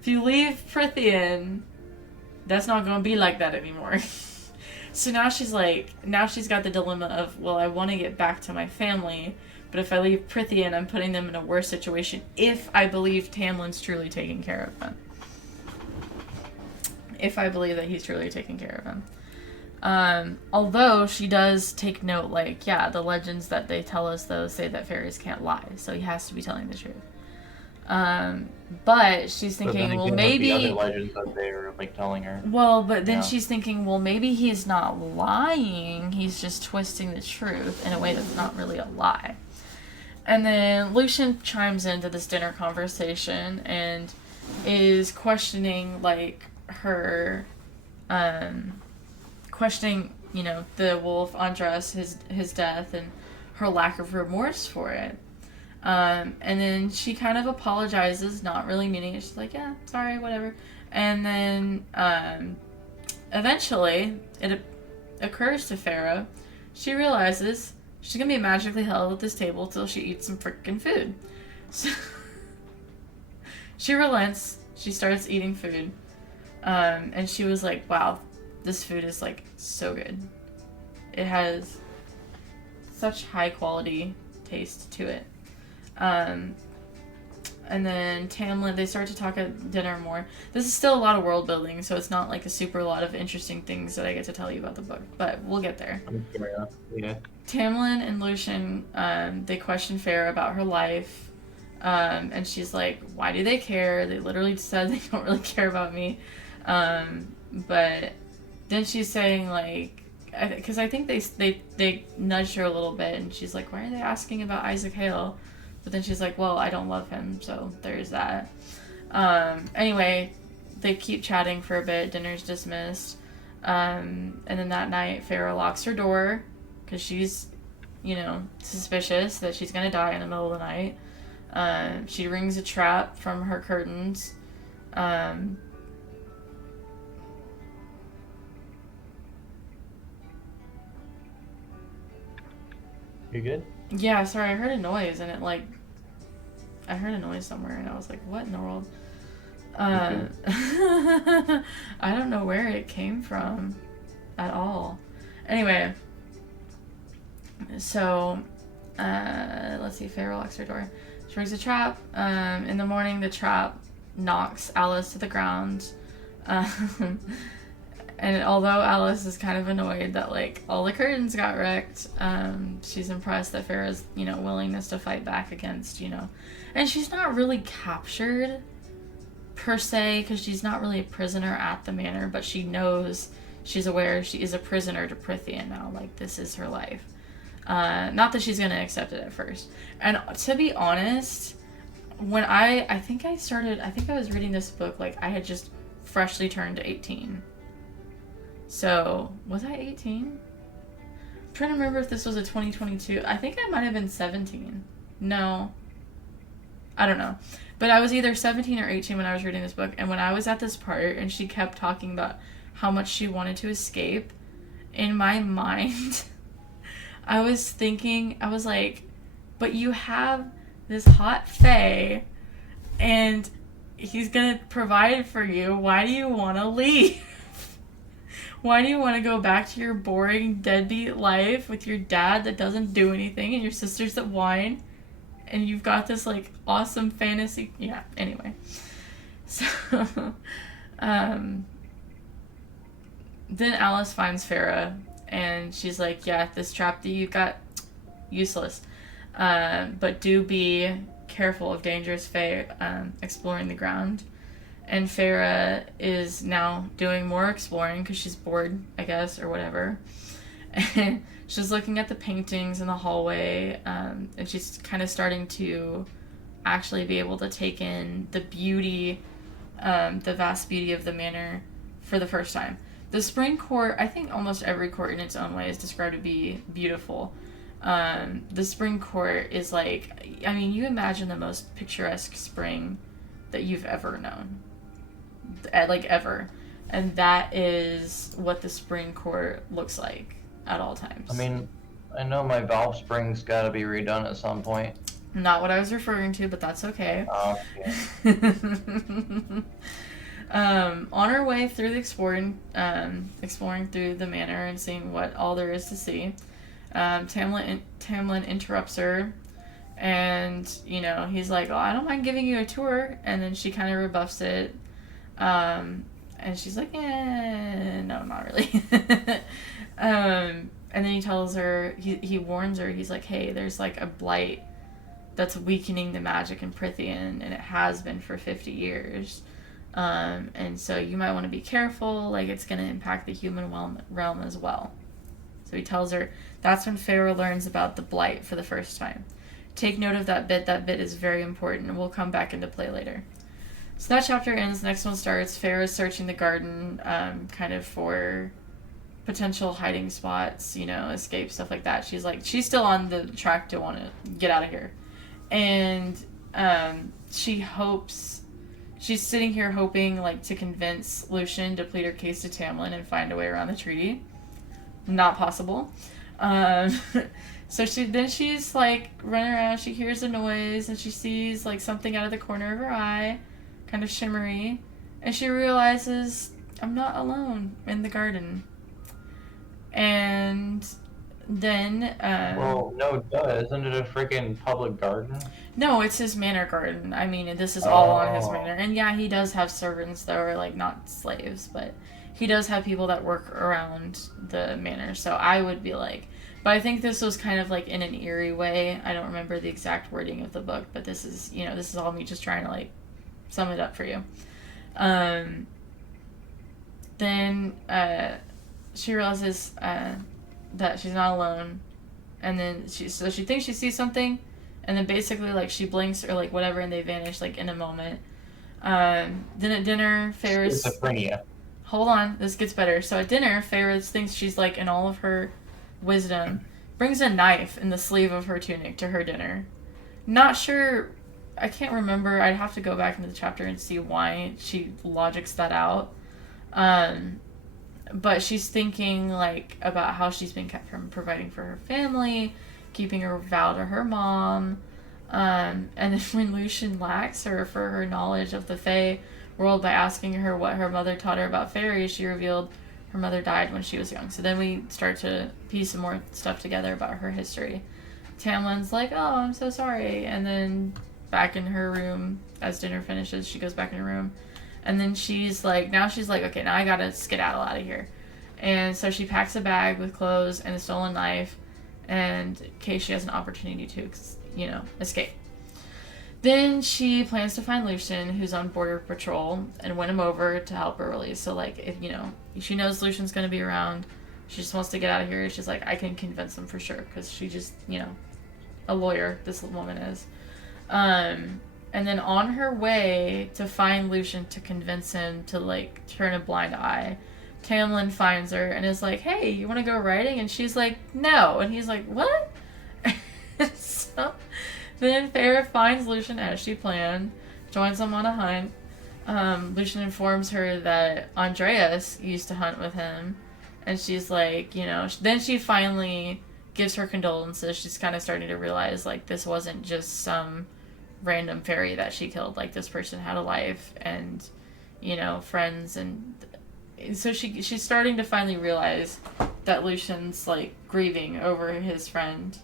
if you leave Prithian, that's not going to be like that anymore. So now she's got the dilemma of, well, I want to get back to my family, but if I leave Prithian, I'm putting them in a worse situation if I believe Tamlin's truly taking care of them. If I believe that he's truly taking care of them. Although she does take note, like, yeah, the legends that they tell us, though, say that fairies can't lie, so he has to be telling the truth. But she's thinking, well, maybe... the other legends that they were, like, telling her. Well, but then she's thinking, well, maybe he's not lying, he's just twisting the truth in a way that's not really a lie. And then Lucian chimes into this dinner conversation and is questioning, like, her, questioning, you know, the wolf Andras, his death, and her lack of remorse for it. And then she kind of apologizes, not really meaning it. She's like, yeah, sorry, whatever. And then, eventually, it occurs to Feyre, she realizes she's gonna be magically held at this table till she eats some frickin' food. So she relents, she starts eating food, and she was like, wow, this food is, like, so good. It has such high quality taste to it. And then Tamlin, they start to talk at dinner more. This is still a lot of world building, so it's not like a super lot of interesting things that I get to tell you about the book, but we'll get there. Yeah. Tamlin and Lucian, they question Feyre about her life, and she's like, why do they care? They literally said they don't really care about me. But then she's saying, like, because I think they nudged her a little bit, and she's like, why are they asking about Isaac Hale? But then she's like, well, I don't love him, so there's that. Anyway, they keep chatting for a bit. Dinner's dismissed. And then that night, Feyre locks her door because she's, you know, suspicious that she's going to die in the middle of the night. She rings a trap from her curtains. You good? Yeah, sorry, I heard a noise, and I heard a noise somewhere, and I was like, what in the world? I don't know where it came from at all. Anyway, so, let's see, Feyre locks her door. She rings a trap. In the morning, the trap knocks Alice to the ground. And although Alice is kind of annoyed that, like, all the curtains got wrecked, she's impressed that Feyre's, you know, willingness to fight back against, you know. And she's not really captured, per se, because she's not really a prisoner at the manor, but she knows, she's aware she is a prisoner to Prithian now. Like, this is her life. Not that she's going to accept it at first. And to be honest, when I think I was reading this book, like, I had just freshly turned 18. So, was I 18? I'm trying to remember if this was a 2022. I think I might have been 17. No. I don't know. But I was either 17 or 18 when I was reading this book. And when I was at this part and she kept talking about how much she wanted to escape, in my mind, I was thinking, I was like, but you have this hot fae and he's going to provide for you. Why do you want to leave? Why do you want to go back to your boring deadbeat life with your dad that doesn't do anything and your sisters that whine? And you've got this, like, awesome fantasy... Yeah, anyway. So, then Alice finds Feyre, and she's like, yeah, this trap that you got, useless. But do be careful of dangerous fae exploring the ground. And Feyre is now doing more exploring because she's bored, I guess, or whatever. And she's looking at the paintings in the hallway, and she's kind of starting to actually be able to take in the beauty, the vast beauty of the manor for the first time. The spring court, I think almost every court in its own way is described to be beautiful. The spring court is like, I mean, you imagine the most picturesque spring that you've ever known. Like, ever. And that is what the spring court looks like at all times. I mean, I know my valve spring's gotta be redone at some point. Not what I was referring to, but that's okay. Oh, okay. On her way through the exploring through the manor and seeing what all there is to see, Tamlin interrupts her, and he's like, "Oh, I don't mind giving you a tour," and then she kind of rebuffs it, and she's like, no, not really." And then he tells her, he warns her, he's like, "Hey, there's like a blight that's weakening the magic in Prithian, and it has been for 50 years. And so you might want to be careful, like it's going to impact the human realm as well." So he tells her that's when Feyre learns about the blight for the first time. Take note of that bit is very important, and will come back into play later. So that chapter ends, the next one starts. Feyre is searching the garden, kind of for potential hiding spots, escape, stuff like that. She's still on the track to want to get out of here. And she's sitting here hoping to convince Lucian to plead her case to Tamlin and find a way around the treaty. Not possible. So she's running around, she hears a noise, and she sees something out of the corner of her eye, kind of shimmery, and she realizes, I'm not alone in the garden. And then well, no, duh, isn't it a freaking public garden? No, it's his manor garden. I mean, this is all on his manor. And yeah, he does have servants that are not slaves, but he does have people that work around the manor. So I would be but I think this was kind of in an eerie way. I don't remember the exact wording of the book, but this is all me just trying to sum it up for you. Then she realizes that she's not alone, and then she thinks she sees something, and then basically she blinks or whatever, and they vanish in a moment. Then at dinner, Feyre's schizophrenia. Hold on, this gets better. So at dinner, Feyre thinks she's in all of her wisdom, brings a knife in the sleeve of her tunic to her dinner. Not sure, I can't remember. I'd have to go back into the chapter and see why she logics that out. But she's thinking about how she's been kept from providing for her family, keeping her vow to her mom. And then when Lucian lacks her for her knowledge of the Fae world by asking her what her mother taught her about fairies, she revealed her mother died when she was young. So then we start to piece some more stuff together about her history. Tamlin's like, "Oh, I'm so sorry." And then back in her room, as dinner finishes, she goes back in her room. And then she's okay, now I gotta skedaddle out of here. And so she packs a bag with clothes and a stolen knife, and in case she has an opportunity to, escape. Then she plans to find Lucian, who's on border patrol, and win him over to help her release. So, if, she knows Lucian's going to be around, she just wants to get out of here. She's I can convince him for sure, because she just, a lawyer, this woman is. And then on her way to find Lucian to convince him to, turn a blind eye, Tamlin finds her and is "Hey, you want to go riding?" And she's "No." And he's "What?" So then Feyre finds Lucian as she planned, joins them on a hunt. Lucian informs her that Andreas used to hunt with him, and she's then she finally gives her condolences. She's kind of starting to realize this wasn't just some random fairy that she killed. This person had a life and friends, and so she's starting to finally realize that Lucian's grieving over his friend.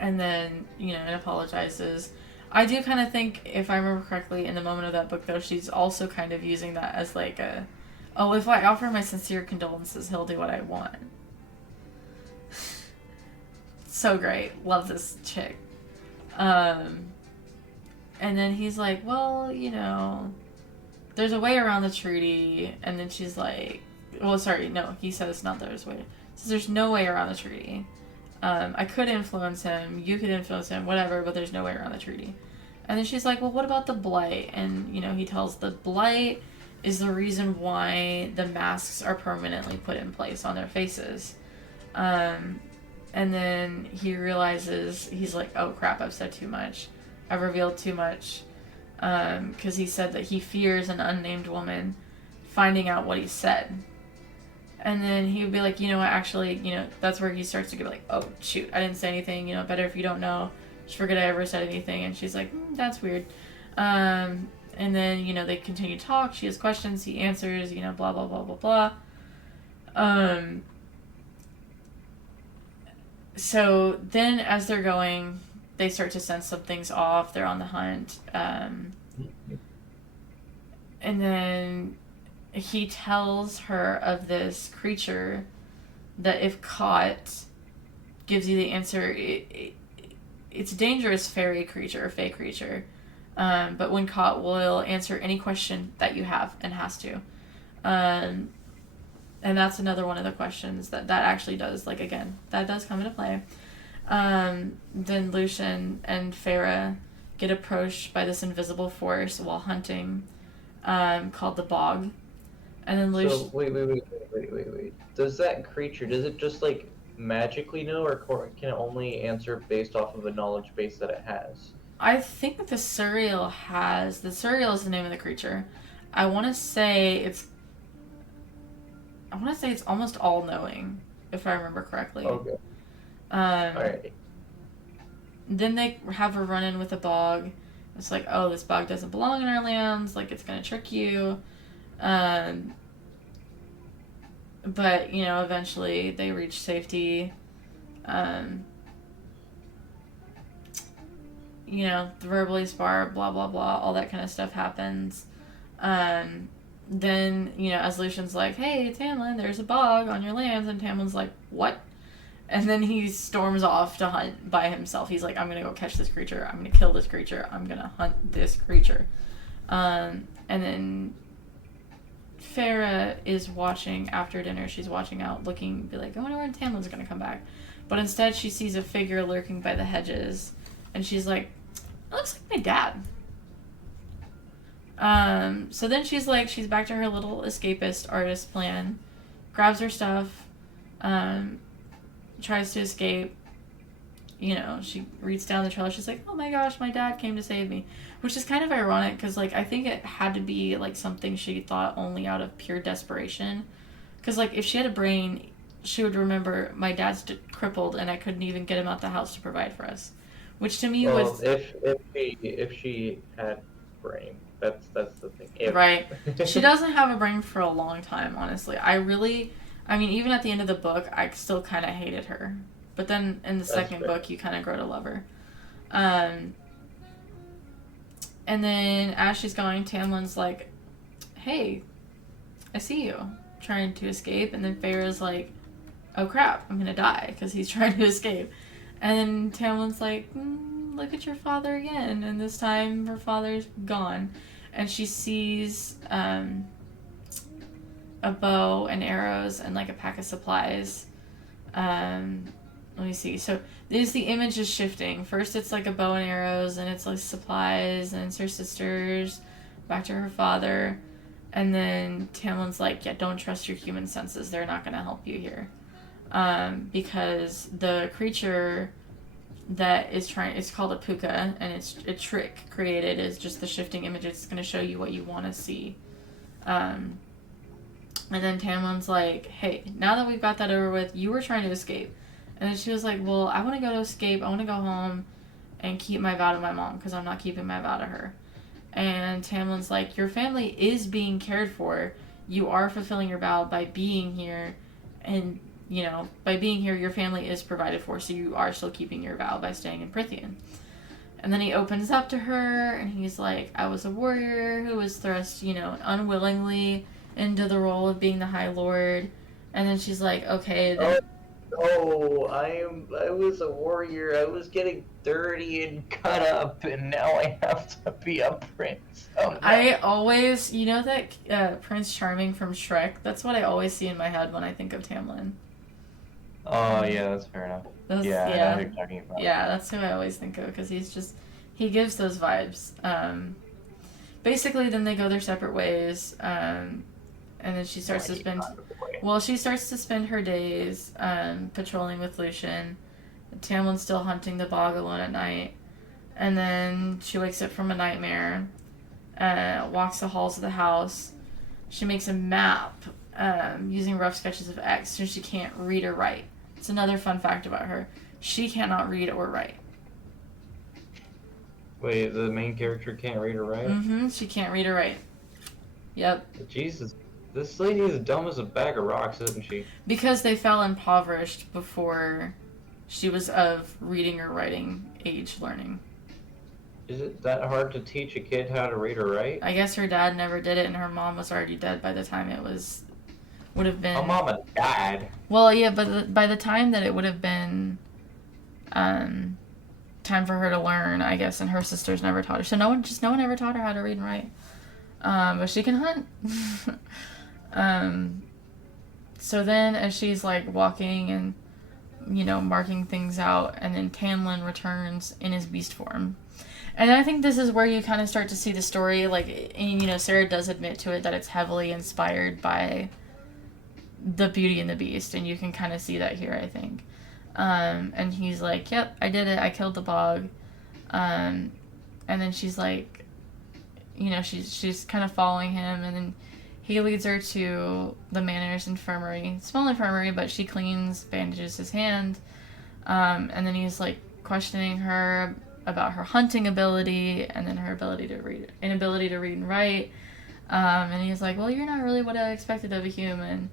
And then, and apologizes. I do kind of think, if I remember correctly, in the moment of that book, though, she's also kind of using that as if I offer my sincere condolences, he'll do what I want. So great. Love this chick. And then he's well, there's a way around the treaty. And then she's he says not there's a way. Says there's no way around the treaty. I could influence him, you could influence him, whatever, but there's no way around the treaty. And then she's well, what about the blight? And, he tells the blight is the reason why the masks are permanently put in place on their faces. And then he realizes, he's oh crap, I've said too much. I've revealed too much. Because he said that he fears an unnamed woman finding out what he said. And then he would be what, actually, that's where he starts to get oh, shoot, I didn't say anything, better if you don't know. Just forget I ever said anything. And she's that's weird. And then, they continue to talk. She has questions. He answers, blah, blah, blah, blah, blah. So then as they're going, they start to sense something's off. They're on the hunt. And then he tells her of this creature that if caught gives you the answer. It's a dangerous fairy creature or fey creature. But when caught, will answer any question that you have and has to. And that's another one of the questions that actually does, again, that does come into play. Then Lucian and Feyre get approached by this invisible force while hunting, called the Bog. And then Lucian... So, wait. Does that creature, does it just, magically know, or can it only answer based off of a knowledge base that it has? I think the Surreal has... The Surreal is the name of the creature. I want to say it's almost all-knowing, if I remember correctly. Okay. Alright. Then they have a run-in with a Bog. It's like, oh, this Bog doesn't belong in our lands. It's going to trick you. But, eventually they reach safety. Verbally spar, blah, blah, blah, all that kind of stuff happens. Then, as Lucian's like, hey, Tamlin, there's a Bog on your lands, and Tamlin's like, what? And then he storms off to hunt by himself. He's like, I'm going to go catch this creature. I'm going to kill this creature. I'm going to hunt this creature. And then Feyre is watching after dinner. She's watching out, looking, be like, I wonder when Tamlin's going to come back. But instead, she sees a figure lurking by the hedges. And she's like, it looks like my dad. So then she's back to her little escapist artist plan, grabs her stuff, tries to escape. She reads down the trail. She's like, oh my gosh, my dad came to save me. Which is kind of ironic because, I think it had to be, something she thought only out of pure desperation. Because, if she had a brain, she would remember my dad's crippled and I couldn't even get him out the house to provide for us. Which to me was... If she had brain, that's the thing. Right. She doesn't have a brain for a long time, honestly. Even at the end of the book, I still kind of hated her. But then in the second book, you kind of grow to love her. And then as she's going, Tamlin's like, hey, I see you trying to escape. And then Feyre's like, oh crap, I'm going to die because he's trying to escape. And Tamlin's like, look at your father again. And this time her father's gone. And she sees a bow and arrows and a pack of supplies. Let me see. So the image is shifting. First it's a bow and arrows, and it's supplies, and it's her sisters, back to her father. And then Tamlin's like, yeah, don't trust your human senses. They're not going to help you here. Because the creature that is it's called a puka, and it's a trick created is just the shifting image. It's going to show you what you want to see. And then Tamlin's like, hey, now that we've got that over with, you were trying to escape. And then she was like, well, I want to go to escape. I want to go home and keep my vow to my mom because I'm not keeping my vow to her. And Tamlin's like, your family is being cared for. You are fulfilling your vow by being here. And, by being here, your family is provided for. So you are still keeping your vow by staying in Prithian. And then he opens up to her and he's like, I was a warrior who was thrust, unwillingly into the role of being the High Lord. And then she's like, okay, then... I was a warrior. I was getting dirty and cut up, and now I have to be a prince. Oh, no. I always, that Prince Charming from Shrek, that's what I always see in my head when I think of Tamlin. Oh, yeah, that's fair enough. I know who you're talking about. Yeah, that's who I always think of, because he gives those vibes. Basically, then they go their separate ways, and then she starts to spend... Well, she starts to spend her days patrolling with Lucian. Tamlin's still hunting the bog alone at night. And then she wakes up from a nightmare, walks the halls of the house. She makes a map using rough sketches of X, so she can't read or write. It's another fun fact about her. She cannot read or write. Wait, the main character can't read or write? Mm-hmm. She can't read or write. Yep. Jesus, this lady is dumb as a bag of rocks, isn't she? Because they fell impoverished before she was of reading or writing age learning. Is it that hard to teach a kid how to read or write? I guess her dad never did it, and her mom was already dead by the time would have been. My mama died. Well, yeah, but by the time that it would have been, time for her to learn, I guess, and her sisters never taught her. So no one ever taught her how to read and write. But she can hunt. So then, as she's like walking and marking things out, and then Tamlin returns in his beast form. And I think this is where you kind of start to see the story, like, and, Sarah does admit to it that it's heavily inspired by the Beauty and the Beast, and you can kind of see that here, I think. And he's like, yep, I did it, I killed the bog. And then she's like, she's kind of following him, and then he leads her to the manor's infirmary. Small infirmary, but she cleans, bandages his hand. And then he's like questioning her about her hunting ability, and then her inability to read and write. And he's like, well, you're not really what I expected of a human.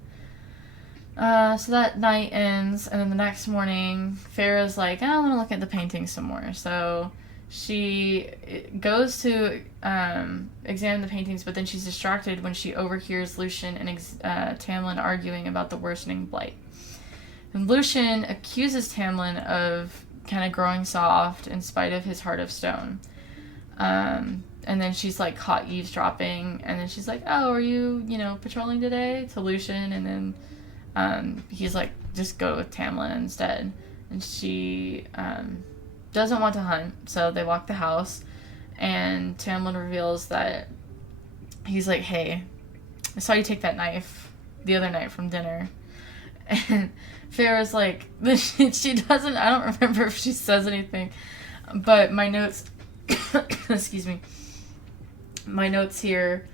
So that night ends, and then the next morning, Feyre's like, I want to look at the painting some more. So she goes to examine the paintings, but then she's distracted when she overhears Lucian and Tamlin arguing about the worsening blight. And Lucian accuses Tamlin of kind of growing soft in spite of his heart of stone. And then she's like caught eavesdropping, and then she's like, oh, are you, patrolling today? To Lucian, and then he's like, just go with Tamlin instead. And she doesn't want to hunt, so they walk the house, and Tamlin reveals that he's like, hey, I saw you take that knife the other night from dinner. And Feyre's like, she doesn't, I don't remember if she says anything, but my notes, excuse me, my notes here,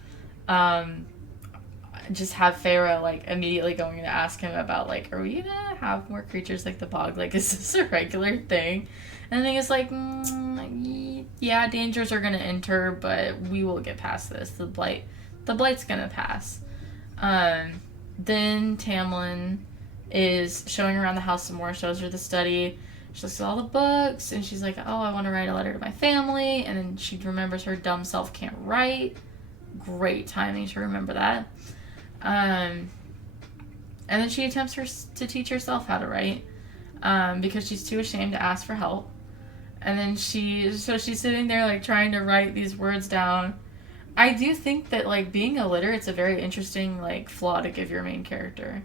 just have Feyre, like, immediately going to ask him about, like, are we gonna have more creatures like the bog? Like, is this a regular thing? And the thing is, like, yeah, dangers are gonna enter, but we will get past this. The blight's gonna pass. Then Tamlin is showing around the house some more, shows her the study. She looks at all the books, and she's like, oh, I want to write a letter to my family. And then she remembers her dumb self can't write. Great timing to remember that. And then she attempts to teach herself how to write, because she's too ashamed to ask for help. And then she's sitting there, like, trying to write these words down. I do think that, like, being illiterate's a very interesting, like, flaw to give your main character.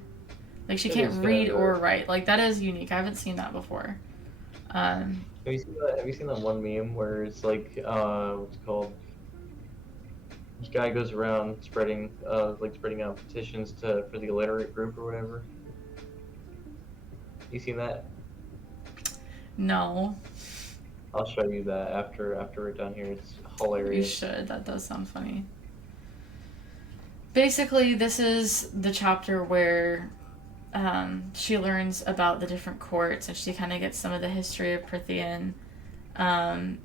Like, she can't read or write. Like, that is unique. I haven't seen that before. Have you seen that one meme where it's like, what's it called? This guy goes around spreading out petitions for the illiterate group or whatever. You seen that? No. I'll show you that after we're done here. It's hilarious. You should. That does sound funny. Basically, this is the chapter where she learns about the different courts, and she kind of gets some of the history of Prythian. And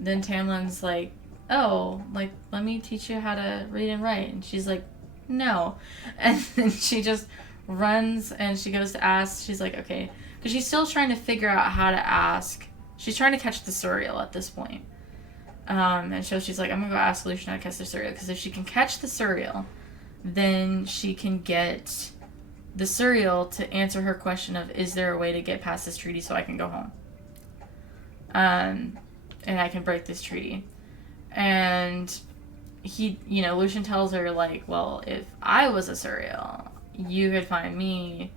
then Tamlin's like, oh, like, let me teach you how to read and write. And she's like, no. And then she just runs, and she goes to ask. She's like, okay. Because she's still trying to figure out how to ask. She's trying to catch the Suriel at this point. And so she's like, I'm going to go ask Lucian how to catch the Suriel. Because if she can catch the Suriel, then she can get the Suriel to answer her question of, is there a way to get past this treaty so I can go home? And I can break this treaty. And he, Lucian tells her, like, well, if I was a Suriel, you could find me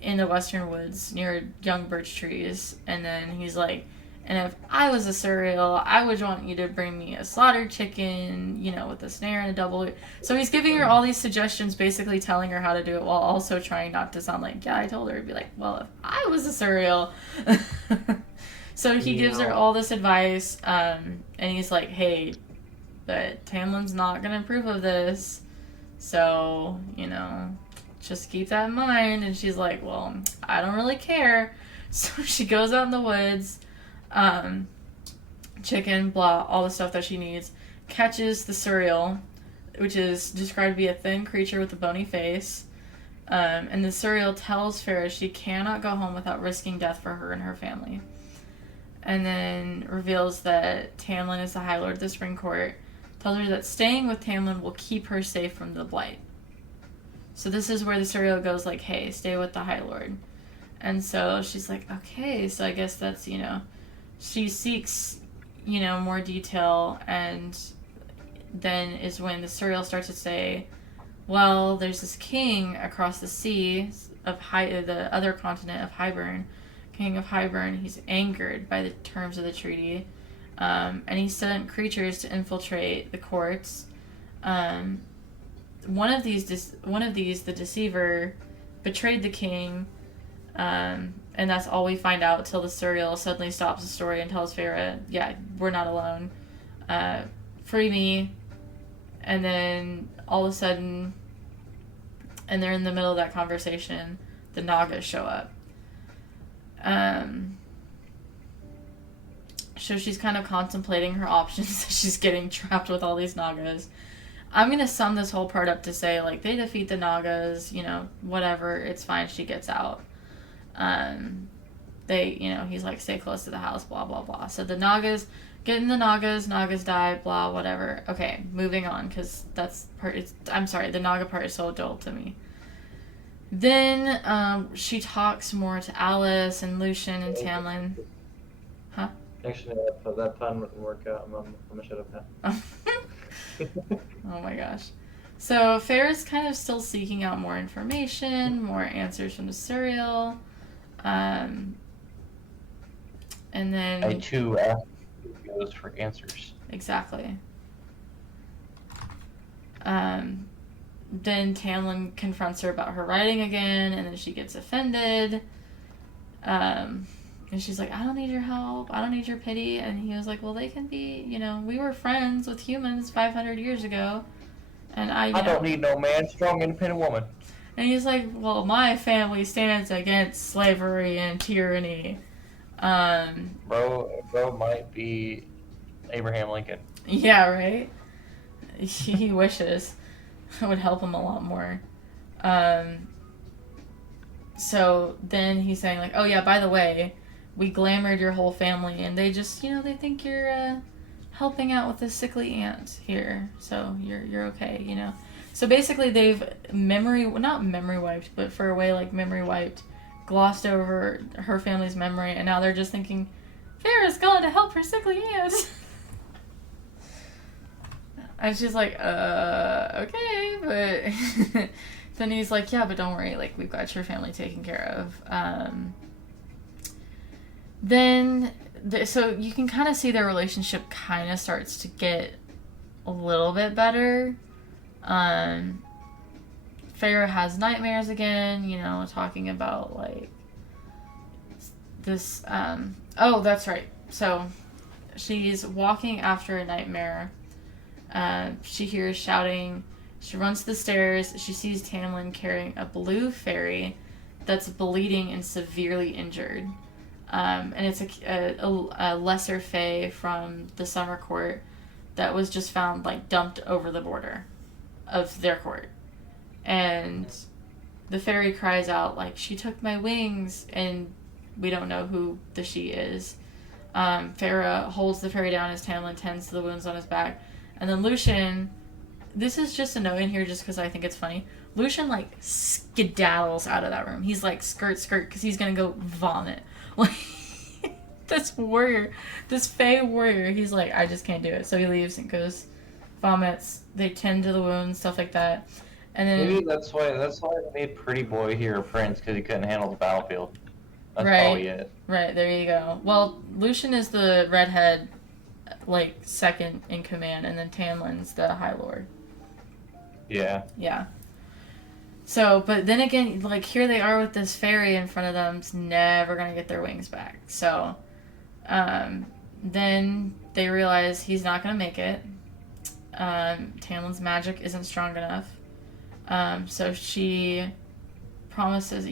in the western woods near young birch trees. And then he's like, and if I was a Suriel, I would want you to bring me a slaughtered chicken, with a snare and a double. So he's giving her all these suggestions, basically telling her how to do it, while also trying not to sound like, yeah, I told her. He'd be like, well, if I was a Suriel. So he gives her all this advice, and he's like, hey, but Tamlin's not going to approve of this, so, just keep that in mind. And she's like, well, I don't really care. So she goes out in the woods, and chicken, blah, all the stuff that she needs, catches the Suriel, which is described to be a thin creature with a bony face. And the Suriel tells Feyre she cannot go home without risking death for her and her family. And then reveals that Tamlin is the High Lord of the Spring Court. Tells her that staying with Tamlin will keep her safe from the Blight. So this is where the Suriel goes like, hey, stay with the High Lord. And so she's like, okay, so I guess that's, she seeks, more detail, and then is when the Suriel starts to say, well, there's this king across the sea of the other continent of Hybern, King of Hybern. He's angered by the terms of the treaty, and he sent creatures to infiltrate the courts. One of these, the deceiver, betrayed the king, and that's all we find out till the Suriel suddenly stops the story and tells Feyre, yeah, we're not alone. Free me. And then all of a sudden, and they're in the middle of that conversation, the Nagas show up. So she's kind of contemplating her options. She's getting trapped with all these Nagas. I'm going to sum this whole part up to say, like, they defeat the Nagas, whatever, it's fine, she gets out. He's like, stay close to the house, blah, blah, blah. So the Nagas, getting the Nagas die, blah, whatever. Okay, moving on, because I'm sorry, the Naga part is so dull to me. Then, she talks more to Alice and Lucian and Tamlin. Huh? Actually, that pun wouldn't work out. I'm gonna shut up now. Oh my gosh. So Feyre's kind of still seeking out more information, more answers from the Suriel. And then... I too ask goes for answers. Exactly. Then Tamlin confronts her about her writing again, and then she gets offended. And she's like, I don't need your help. I don't need your pity. And he was like, well, they can be, we were friends with humans 500 years ago. And I don't need no man, strong, independent woman. And he's like, well, my family stands against slavery and tyranny. Bro might be Abraham Lincoln. Yeah, right? He wishes. It would help him a lot more. So then he's saying, like, oh yeah, by the way, we glamored your whole family, and they just, they think you're helping out with this sickly aunt here, so you're okay, So basically they've not memory wiped, but for a way like memory wiped, glossed over her family's memory, and now they're just thinking, Feyre's gone to help her sickly aunt. And she's like, okay, but then he's like, yeah, but don't worry, like, we've got your family taken care of. So you can kind of see their relationship kind of starts to get a little bit better. Feyre has nightmares again, talking about, like, this, oh, that's right. So she's walking after a nightmare. She hears shouting. She runs to the stairs. She sees Tamlin carrying a blue fairy that's bleeding and severely injured. And it's a lesser fae from the Summer Court that was just found, like, dumped over the border of their court. And the fairy cries out, like, she took my wings, and we don't know who the she is. Feyre holds the fairy down as Tamlin tends to the wounds on his back. And then Lucian, this is just a note in here just because I think it's funny. Lucian, like, skedaddles out of that room. He's like, skirt, because he's going to go vomit. Like, this Fey warrior, he's like, I just can't do it. So he leaves and goes, vomits. They tend to the wounds, stuff like that. And then maybe that's why they made Pretty Boy here a prince, because he couldn't handle the battlefield. That's right, probably it. Right, there you go. Well, Lucian is the redhead, like, second in command, and then Tamlin's the High Lord. Yeah. Yeah. So, but then again, like, here they are with this fairy in front of them, it's never gonna get their wings back. So, then they realize he's not gonna make it. Tamlin's magic isn't strong enough. So she promises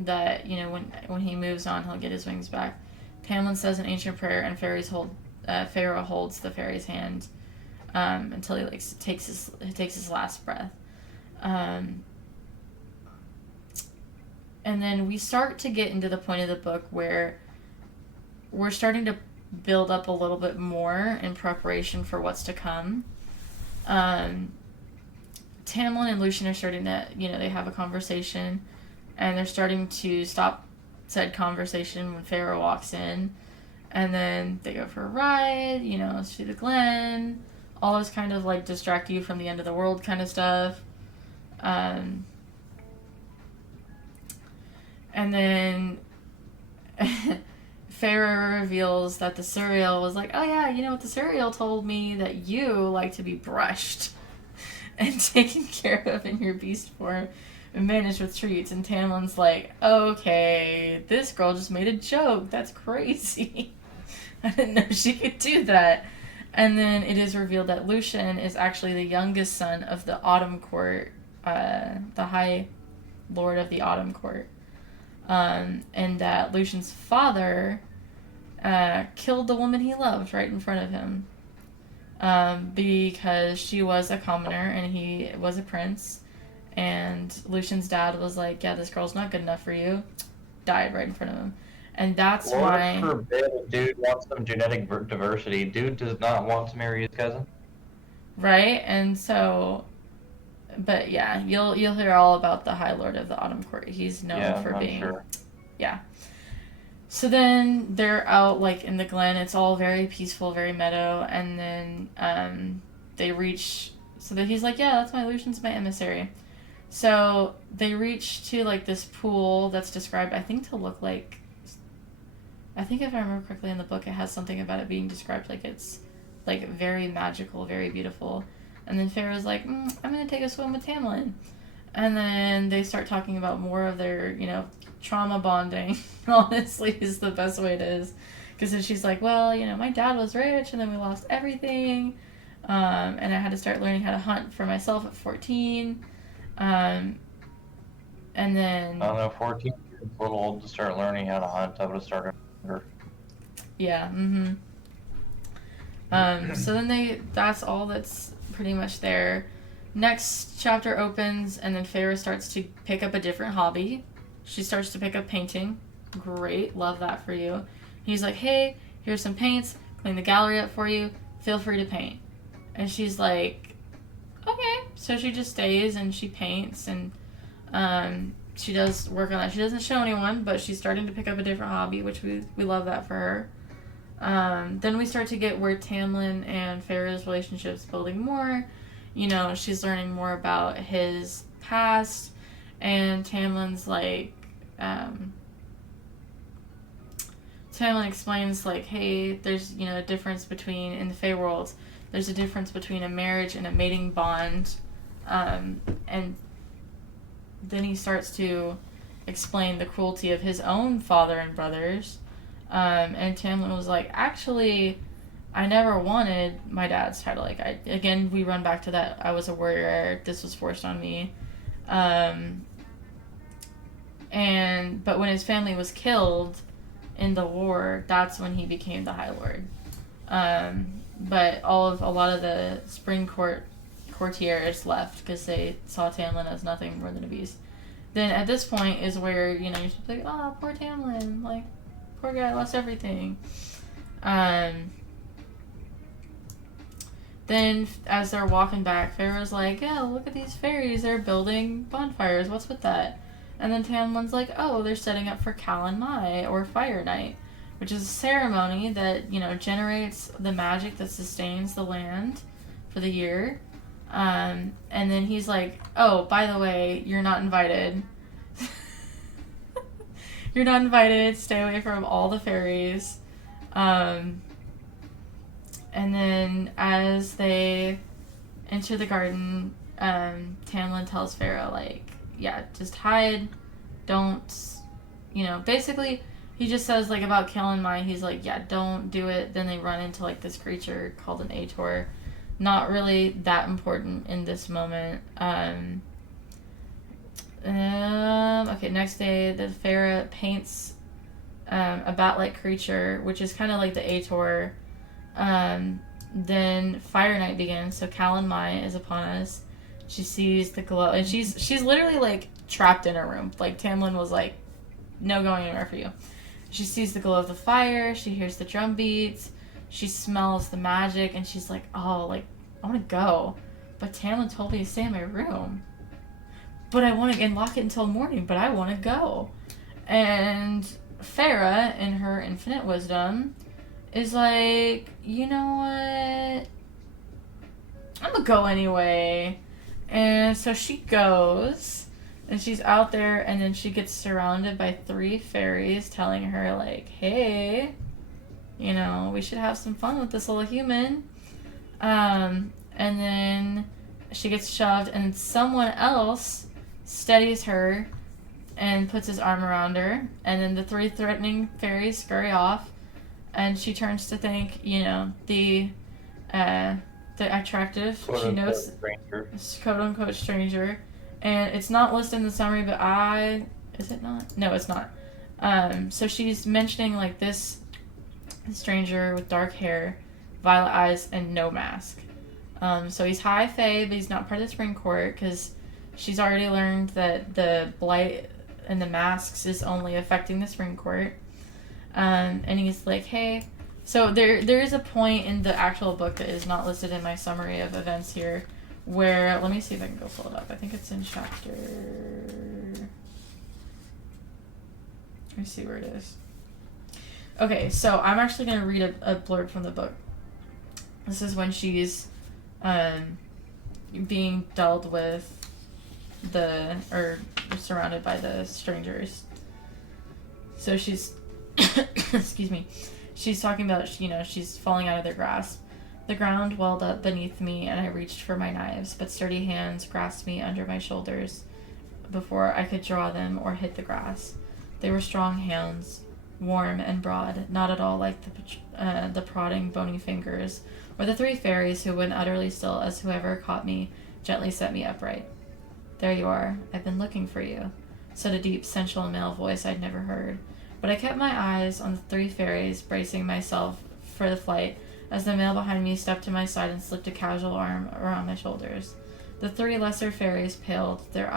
that, when he moves on, he'll get his wings back. Tamlin says an ancient prayer, and Feyre holds the fairy's hand until he takes his last breath. And then we start to get into the point of the book where we're starting to build up a little bit more in preparation for what's to come. Tamlin and Lucien are starting to, they have a conversation, and they're starting to stop said conversation when Feyre walks in, and then they go for a ride, through the glen, all this kind of like distract you from the end of the world kind of stuff. And then Feyre reveals that the Suriel was like, oh yeah, the Suriel told me that you like to be brushed and taken care of in your beast form and managed with treats. And Tamlin's like, okay, this girl just made a joke. That's crazy. I didn't know she could do that. And then it is revealed that Lucien is actually the youngest son of the Autumn Court, the High Lord of the Autumn Court. And that Lucien's father killed the woman he loved right in front of him. Because she was a commoner and he was a prince. And Lucien's dad was like, yeah, this girl's not good enough for you. Died right in front of him. And that's Lord why... forbid a dude wants some genetic diversity. Dude does not want to marry his cousin. Right? And so... But yeah, you'll hear all about the High Lord of the Autumn Court. He's known for being... Sure. Yeah. So then they're out like in the glen. It's all very peaceful, very meadow. And then they reach... So that he's like, yeah, that's Lucien's my emissary. So they reach to like this pool that's described, I think, to look like... I think if I remember correctly in the book, it has something about it being described like it's like very magical, very beautiful. And then Feyre's like, I'm going to take a swim with Tamlin. And then they start talking about more of their, trauma bonding. Honestly, is the best way it is. Because then she's like, well, my dad was rich and then we lost everything. And I had to start learning how to hunt for myself at 14. And then... I don't know, 14 is a little old to start learning how to hunt. I would have started younger. Yeah, so then that's all that's pretty much there. Next chapter opens, and then Feyre starts to pick up a different hobby. She starts to pick up painting. Great, love that for you. He's like, hey, here's some paints, clean the gallery up for you, feel free to paint. And she's like, okay. So she just stays and she paints, and she does work on that. She doesn't show anyone, but she's starting to pick up a different hobby, which we love that for her. Then we start to get where Tamlin and Feyre's relationship's building more. She's learning more about his past, and Tamlin's like, Tamlin explains like, hey, there's, a difference between, in the Fey worlds, there's a difference between a marriage and a mating bond, and then he starts to explain the cruelty of his own father and brothers. And Tamlin was like, actually, I never wanted my dad's title. Like, again, we run back to that. I was a warrior. This was forced on me. But when his family was killed in the war, that's when he became the High Lord. But a lot of the Spring courtiers left because they saw Tamlin as nothing more than a beast. Then at this point is where, you're just like, oh, poor Tamlin, like, poor guy lost everything. Then as they're walking back, Feyre's like, yeah, look at these fairies, they're building bonfires, what's with that? And then Tamlin's like, oh, they're setting up for Callan Mai, or Fire Night, which is a ceremony that, generates the magic that sustains the land for the year. And then he's like, oh, by the way, you're not invited. You're not invited. Stay away from all the fairies. And then as they enter the garden, Tamlin tells Feyre, like, yeah, just hide. Don't, basically, he just says, like, about Callan Mai, he's like, yeah, don't do it. Then they run into, like, this creature called an ACOTAR. Not really that important in this moment. Okay, next day, the Feyre paints a bat-like creature, which is kind of like the ACOTAR. Then Fire Night begins, so Callan Mai is upon us. She sees the glow, and she's literally like trapped in her room. Like Tamlin was like, no going anywhere for you. She sees the glow of the fire, she hears the drum beats, she smells the magic, and she's like, oh, like, I want to go. But Tamlin told me to stay in my room. But I want to unlock it until morning, but I want to go. And Feyre, in her infinite wisdom, is like, you know what? I'm gonna go anyway. And so she goes, and she's out there, and then she gets surrounded by 3 fairies telling her, like, hey, you know, we should have some fun with this little human. And then she gets shoved, and someone else steadies her and puts his arm around her, and then the 3 threatening fairies scurry off, and she turns to thank, you know, the attractive, she notes, quote-unquote stranger, and it's not listed in the summary, but is it not? No, it's not. So she's mentioning, like, this stranger with dark hair, violet eyes, and no mask. So he's high fae, but he's not part of the Spring Court, because she's already learned that the blight and the masks is only affecting the Spring Court. And he's like, hey. So there is a point in the actual book that is not listed in my summary of events here, where, let me see if I can go pull it up. I think it's in chapter... Let me see where it is. Okay, so I'm actually going to read a blurb from the book. This is when she's being dealt with or surrounded by the strangers. So she's, excuse me, she's talking about, you know, she's falling out of their grasp. The ground welled up beneath me, and I reached for my knives, but sturdy hands grasped me under my shoulders before I could draw them or hit the grass. They were strong hands, warm and broad, not at all like the prodding, bony fingers, or the 3 fairies who went utterly still as whoever caught me gently set me upright. There you are. I've been looking for you, said a deep, sensual male voice I'd never heard. But I kept my eyes on the 3 fairies, bracing myself for the flight, as the male behind me stepped to my side and slipped a casual arm around my shoulders. The 3 lesser fairies paled, their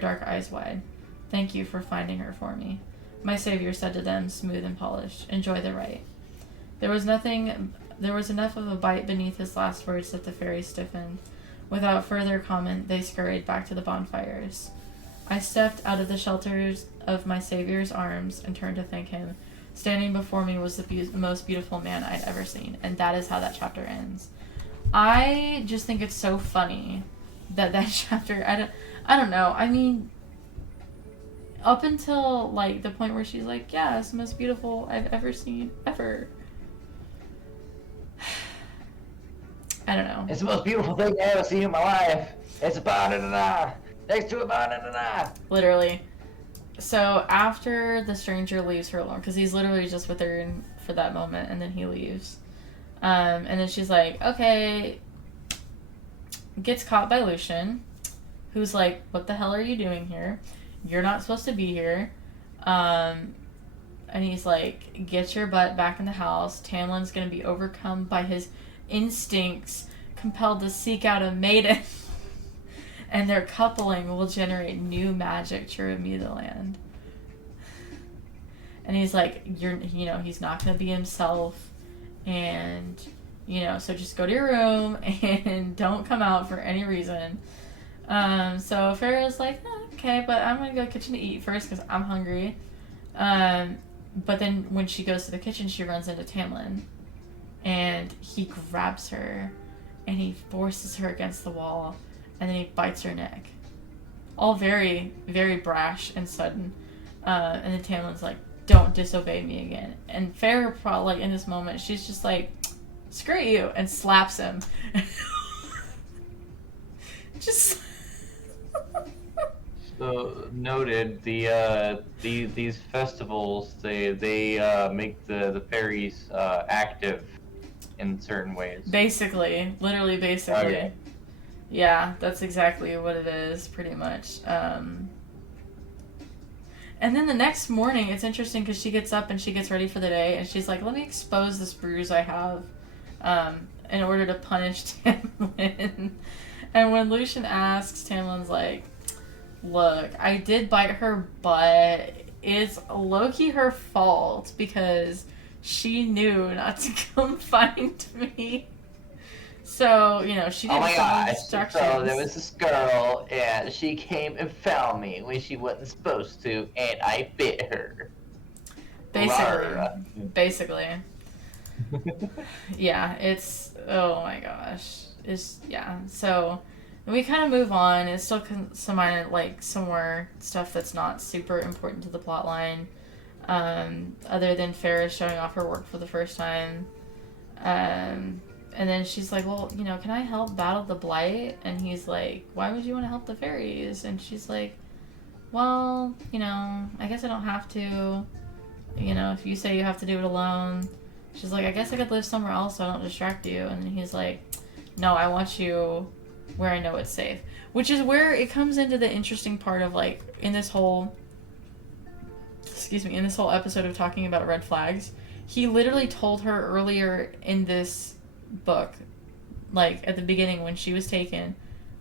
dark eyes wide. Thank you for finding her for me, my savior said to them, smooth and polished. Enjoy the rite. There was enough of a bite beneath his last words that the fairies stiffened. Without further comment, they scurried back to the bonfires. I stepped out of the shelters of my savior's arms and turned to thank him. Standing before me was the most beautiful man I'd ever seen, and that is how that chapter ends. I just think it's so funny that chapter, I don't know, I mean, up until, like, the point where she's like, yeah, it's the most beautiful I've ever seen, ever. I don't know. It's the most beautiful thing I've ever seen in my life. It's a barn and an eye. Next to a barn and an eye. Literally. So after the stranger leaves her alone, because he's literally just with her for that moment, and then he leaves. And then she's like, okay. Gets caught by Lucian, who's like, what the hell are you doing here? You're not supposed to be here. And he's like, get your butt back in the house. Tamlin's going to be overcome by his instincts, compelled to seek out a maiden. And their coupling will generate new magic to renew the land. And he's like, he's not going to be himself. And, so just go to your room and don't come out for any reason. So Feyre's like, okay, but I'm going to go to the kitchen to eat first because I'm hungry. But then when she goes to the kitchen, she runs into Tamlin. And he grabs her and he forces her against the wall. And then he bites her neck. All very, very brash and sudden. And then Tamlin's like, don't disobey me again. And Feyre, probably in this moment, she's just like, screw you, and slaps him. Just... So noted, these festivals, they make the fairies active in certain ways. Basically. Literally, basically. Okay. Yeah, that's exactly what it is, pretty much. And And then the next morning, it's interesting because she gets up and she gets ready for the day, and she's like, "Let me expose this bruise I have, in order to punish Tamlin." And when Lucian asks, Tamlin's like, "Look, I did bite her butt. It's low-key her fault because she knew not to come find me." So, you know, she Oh didn't my follow gosh! instructions. So there was this girl, and she came and found me when she wasn't supposed to, and I bit her. Basically. Yeah, it's, oh my gosh. It's, yeah. So we kind of move on. It's still some like some more stuff that's not super important to the plot line, other than Feyre showing off her work for the first time. And then she's like, "Well, you know, can I help battle the blight?" And he's like, "Why would you want to help the fairies?" And she's like, "Well, you know, I guess I don't have to. You know, if you say you have to do it alone." She's like, "I guess I could live somewhere else so I don't distract you." And he's like, "No, I want you where I know it's safe." Which is where it comes into the interesting part of, like, in this whole episode of talking about red flags, he literally told her earlier in this book, like, at the beginning when she was taken,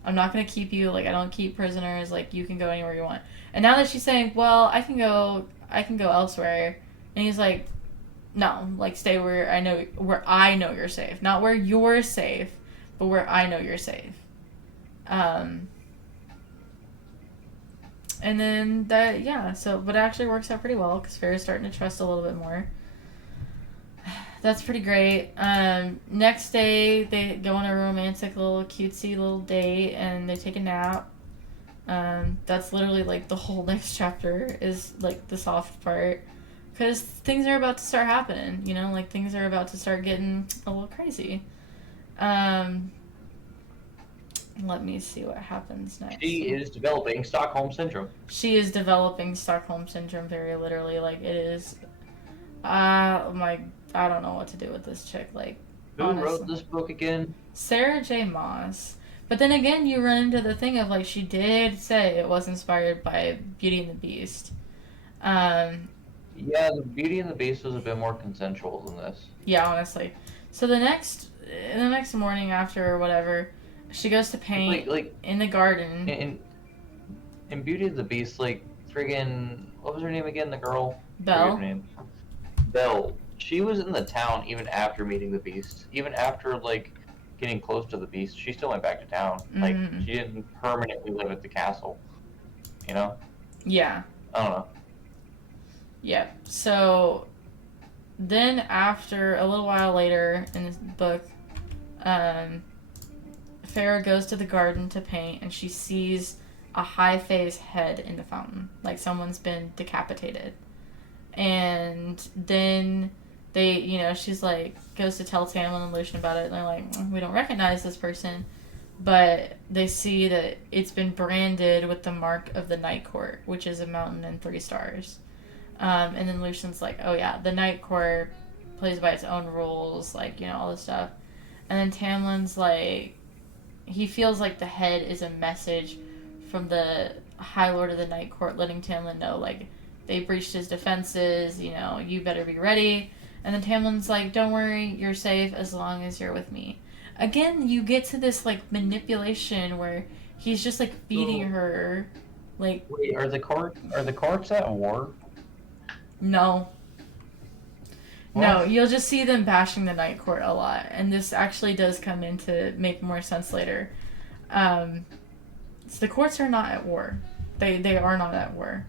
"I'm not going to keep you, like, I don't keep prisoners, like, you can go anywhere you want." And now that she's saying, "Well, I can go elsewhere," and he's like, "No, like, stay where I know you're safe. Not where you're safe, but where I know you're safe." And then that, yeah, so, but it actually works out pretty well because Feyre's starting to trust a little bit more. That's pretty great. Next day, they go on a romantic little cutesy little date and they take a nap. That's literally, like, the whole next chapter is, like, the soft part. Because things are about to start happening, you know? Like, things are about to start getting a little crazy. Let me see what happens next. She is developing Stockholm Syndrome. She is developing Stockholm Syndrome very literally. Like, it is... I don't know what to do with this chick. Like, Who honestly. wrote this book again? Sarah J. Maas. But then again, you run into the thing of, like, she did say it was inspired by Beauty and the Beast. Yeah, the Beauty and the Beast was a bit more consensual than this. Yeah, honestly. So the next morning after or whatever, she goes to paint like in the garden. In Beauty and the Beast, like, friggin', what was her name again? The girl? Belle. Her name. Belle. She was in the town even after meeting the Beast. Even after, like, getting close to the Beast, she still went back to town. Like, she didn't permanently live at the castle. You know? Yeah. I don't know. Yeah. So then after a little while later in this book, Feyre goes to the garden to paint and she sees a high fae's head in the fountain. Like someone's been decapitated. And then they, you know, she's like, goes to tell Tamlin and Lucian about it. And they're like, "We don't recognize this person." But they see that it's been branded with the mark of the Night Court, which is a mountain and 3 stars. And then Lucian's like, "Oh yeah, the Night Court plays by its own rules, like, you know, all this stuff." And then Tamlin's like, he feels like the head is a message from the High Lord of the Night Court letting Tamlin know, like, they breached his defenses, you know, you better be ready. And then Tamlin's like, "Don't worry, you're safe as long as you're with me." Again, you get to this, like, manipulation where he's just, like, feeding her, like... Wait, are the courts at war? No. What? No, you'll just see them bashing the Night Court a lot. And this actually does come in to make more sense later. So the courts are not at war. They are not at war.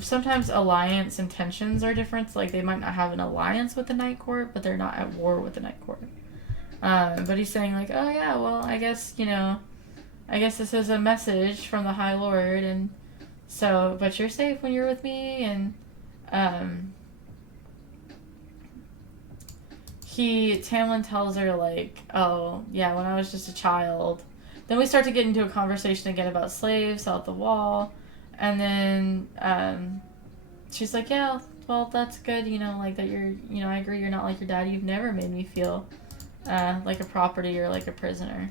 Sometimes alliance intentions are different. Like, they might not have an alliance with the Night Court, but they're not at war with the Night Court. But he's saying, like, "Oh yeah, well, I guess, you know, I guess this is a message from the High Lord, and so, but you're safe when you're with me," and, Tamlin tells her, like, "Oh, yeah, when I was just a child." Then we start to get into a conversation again about slaves out the wall, and then, she's like, "Yeah, well, that's good, you know, like, that you're, you know, I agree you're not like your dad. You've never made me feel like a property or like a prisoner."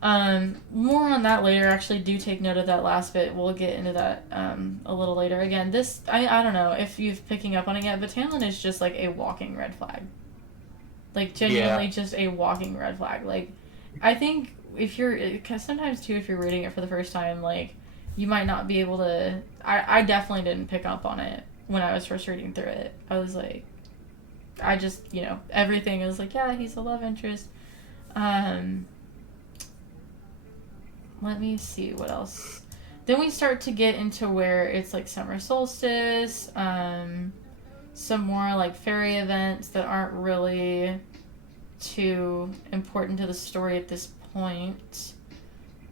More on that later. Actually, do take note of that last bit. We'll get into that a little later. Again, this I don't know if you've picking up on it yet, but Tamlin is just like a walking red flag. Like genuinely just a walking red flag. Like I think if you're, because sometimes too, if you're reading it for the first time, like you might not be able to. I definitely didn't pick up on it when I was first reading through it. I was like, I just everything. I was like, yeah, he's a love interest. Let me see what else. Then we start to get into where it's like summer solstice, some more like fairy events that aren't really too important to the story at this point.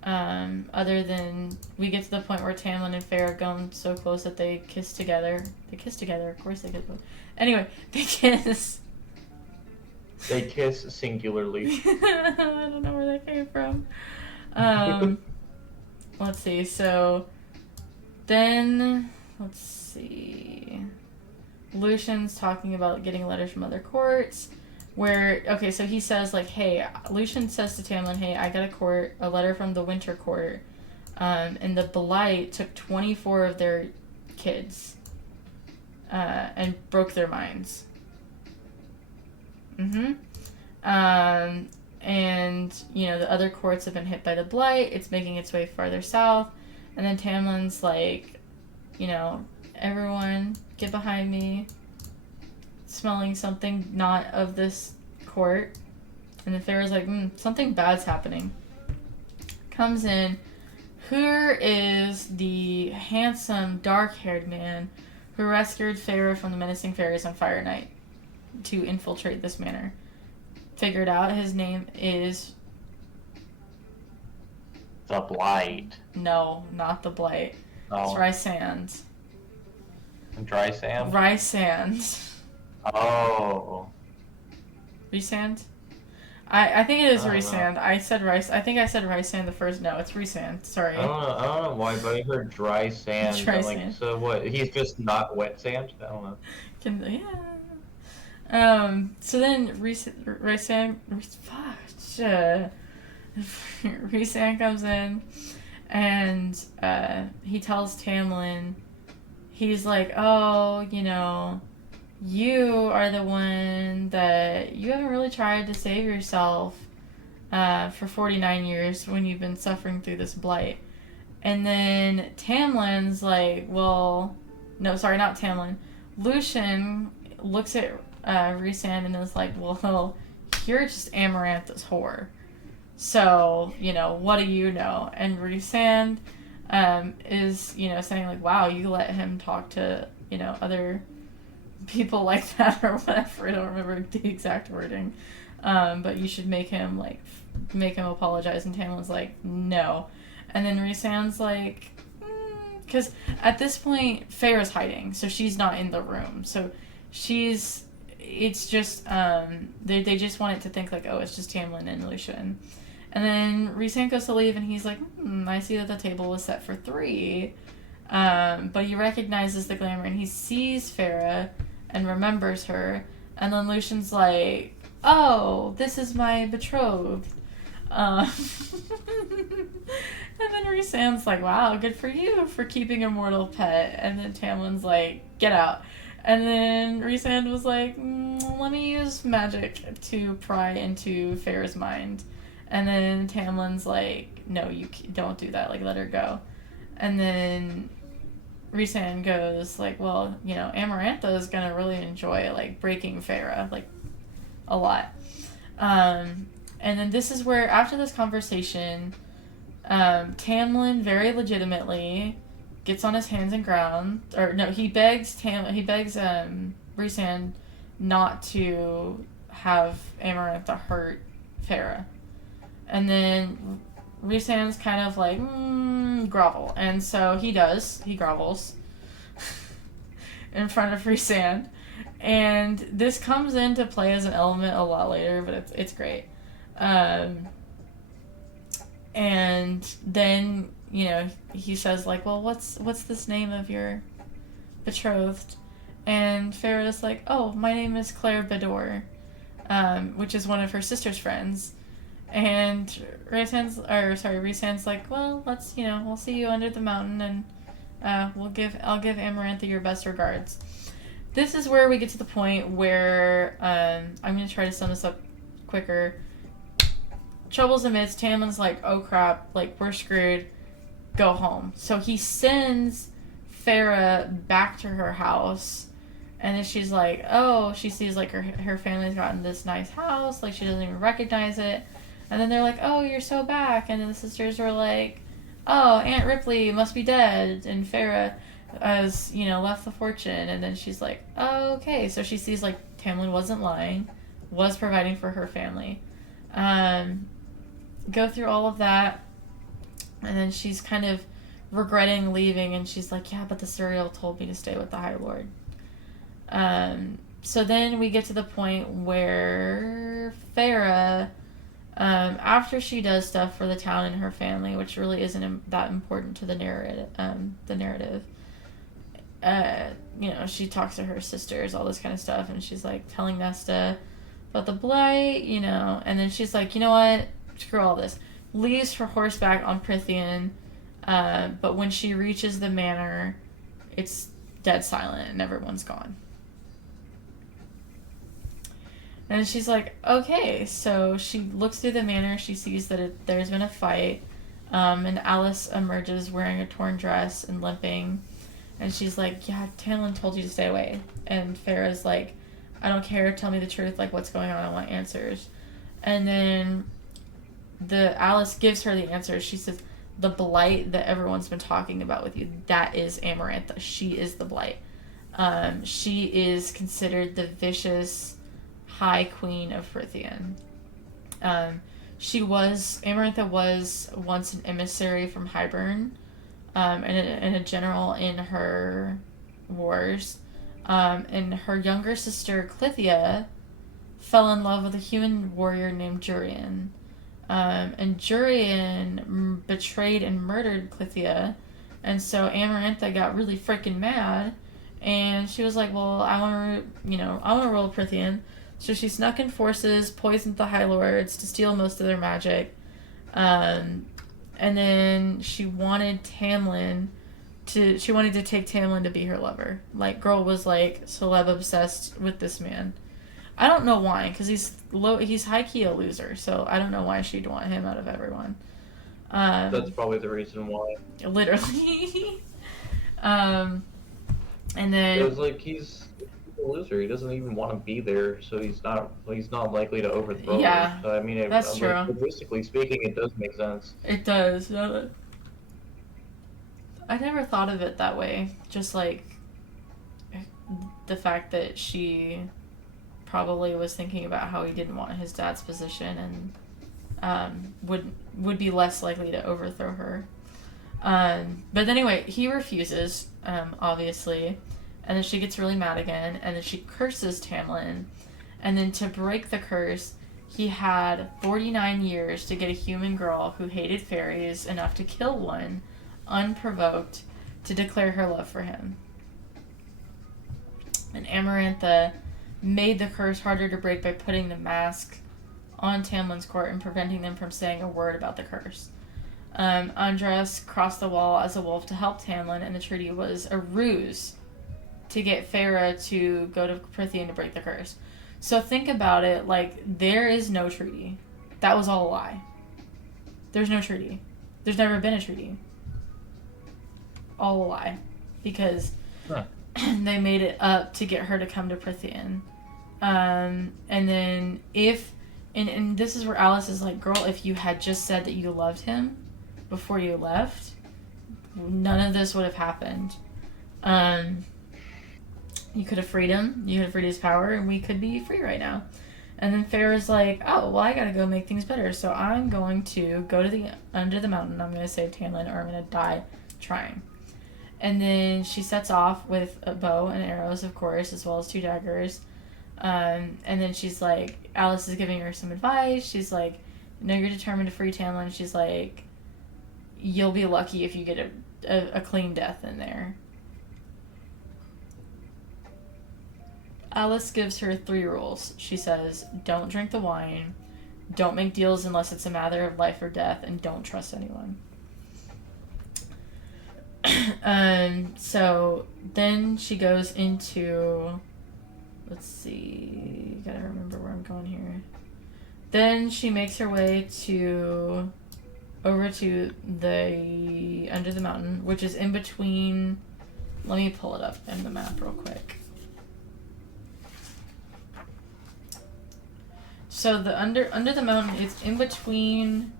Other than we get to the point where Tamlin and Feyre have gone so close that they kiss together. They kiss together, of course they kiss. Anyway, they kiss. They kiss singularly. I don't know where that came from. Let's see. So then, let's see. Lucian's talking about getting letters from other courts. Okay, so he says like, hey, Lucian says to Tamlin, hey, I got a letter from the Winter Court, and the Blight took 24 of their kids, and broke their minds. And, the other courts have been hit by the Blight. It's making its way farther south. And then Tamlin's like, everyone get behind me. Smelling something not of this court. And then Feyre's like, something bad's happening. Comes in. Here is the handsome, dark-haired man who rescued Feyre from the menacing fairies on Fire Night to infiltrate this manor. Figured out his name is the Blight. No, not the Blight. Oh. It's Rysand. Rysand? Rysand. Oh. Rysand? I think it is Rysand. I said Rice. I think I said Rysand the first. No, it's Rysand. Sorry. I don't know why, but I heard dry sand. Dry sand. Like, so what? He's just not wet sand? I don't know. So then Rysand comes in, and he tells Tamlin, he's like, oh, you are the one that you haven't really tried to save yourself for 49 years when you've been suffering through this blight. And then Tamlin's like, well, no, sorry, not Tamlin. Lucian looks at Rhysand and is like, well, you're just Amarantha's whore. So, what do you know? And Rhysand is, saying like, wow, you let him talk to, other people like that or whatever. I don't remember the exact wording. But you should make him apologize. And Tamlin's like, no. And then Rhysand's like, because at this point, Feyre's hiding, so she's not in the room. So it's just, they just want it to think like, oh, it's just Tamlin and Lucian. And then Rhysand goes to leave, and he's like, I see that the table was set for 3. But he recognizes the glamour, and he sees Feyre and remembers her. And then Lucian's like, oh, this is my betrothed. And then Rhysand's like, wow, good for you for keeping a mortal pet. And then Tamlin's like, get out. And then Rhysand was like, let me use magic to pry into Feyre's mind. And then Tamlin's like, no, you don't do that. Like, let her go. And then Rhysand goes like, well, Amarantha is going to really enjoy, like, breaking Feyre, like, a lot. And then this is where, after this conversation, Tamlin very legitimately gets on his hands and ground, or no, he begs Rhysand not to have Amarantha hurt Feyre. And then Rhysand's kind of like, grovel. And so he does. He grovels in front of Rhysand. And this comes into play as an element a lot later, but it's great. And then, he says like, well, what's this name of your betrothed? And Feyre's like, oh, my name is Claire Bedore, which is one of her sister's friends. And Rhysand's like, well, let's, we'll see you under the mountain, and I'll give Amarantha your best regards. This is where we get to the point where I'm gonna try to sum this up quicker. Trouble's amidst. Tamlin's like, oh crap, like we're screwed. Go home. So he sends Feyre back to her house, and then she's like, oh, she sees like her family's gotten this nice house, like she doesn't even recognize it. And then they're like, oh, you're so back. And then the sisters were like, oh, Aunt Ripley must be dead. And Feyre has, left the fortune. And then she's like, oh, okay. So she sees like Tamlin wasn't lying, was providing for her family. Go through all of that. And then she's kind of regretting leaving. And she's like, yeah, but the Suriel told me to stay with the High Lord. So then we get to the point where Feyre, after she does stuff for the town and her family, which really isn't that important to the narrative, she talks to her sisters, all this kind of stuff, and she's like telling Nesta about the blight, and then she's like, you know what, screw all this. Leaves for horseback on Prythian, but when she reaches the manor, it's dead silent and everyone's gone. And she's like, okay, so she looks through the manor, she sees that there's been a fight, and Alice emerges wearing a torn dress and limping, and she's like, yeah, Tamlin told you to stay away. And Feyre's like, I don't care, tell me the truth, like, what's going on, I want answers. And then Alice gives her the answers. She says, the blight that everyone's been talking about with you, that is Amarantha. She is the blight. She is considered the vicious High Queen of Prythian. Amarantha was once an emissary from Hybern, and a general in her wars. And her younger sister, Clythia, fell in love with a human warrior named Jurian. And Jurian betrayed and murdered Clythia, and so Amarantha got really freaking mad, and she was like, well, I want to rule Prythian. So she snuck in forces, poisoned the High Lords to steal most of their magic, and then she wanted to take Tamlin to be her lover. Like, girl was like celeb obsessed with this man. I don't know why, because he's high-key a loser, so I don't know why she'd want him out of everyone. That's probably the reason why. Literally. And then... It was like, he's a loser. He doesn't even want to be there, so he's not likely to overthrow her. So, I mean, that's true. Linguistically speaking, it does make sense. It does. I never thought of it that way. Just, like, the fact that she probably was thinking about how he didn't want his dad's position and would be less likely to overthrow her. But anyway, he refuses, obviously, and then she gets really mad again, and then she curses Tamlin, and then to break the curse, he had 49 years to get a human girl who hated fairies enough to kill one, unprovoked, to declare her love for him. And Amarantha made the curse harder to break by putting the mask on Tamlin's court and preventing them from saying a word about the curse. Andras crossed the wall as a wolf to help Tamlin, and the treaty was a ruse to get Feyre to go to Prythian to break the curse. So think about it, like, there is no treaty. That was all a lie. There's no treaty. There's never been a treaty. All a lie. Because they made it up to get her to come to Prythian. And then and this is where Alice is like, girl, if you had just said that you loved him before you left, none of this would have happened. You could have freed him, you could have freed his power, and we could be free right now. And then Feyre's like, oh, well, I gotta go make things better, so I'm going to go to under the mountain, I'm gonna save Tamlin, or I'm gonna die trying. And then she sets off with a bow and arrows, of course, as well as 2 daggers. And then she's like, Alice is giving her some advice. She's like, no, you're determined to free Tamlin. She's like, you'll be lucky if you get a clean death in there. Alice gives her 3 rules. She says, don't drink the wine, Don't make deals unless it's a matter of life or death, and don't trust anyone. So then she goes into, let's see, gotta remember where I'm going here. Then she makes her way over to the under the mountain, which is in between. Let me pull it up in the map real quick. So the under the mountain, it's in between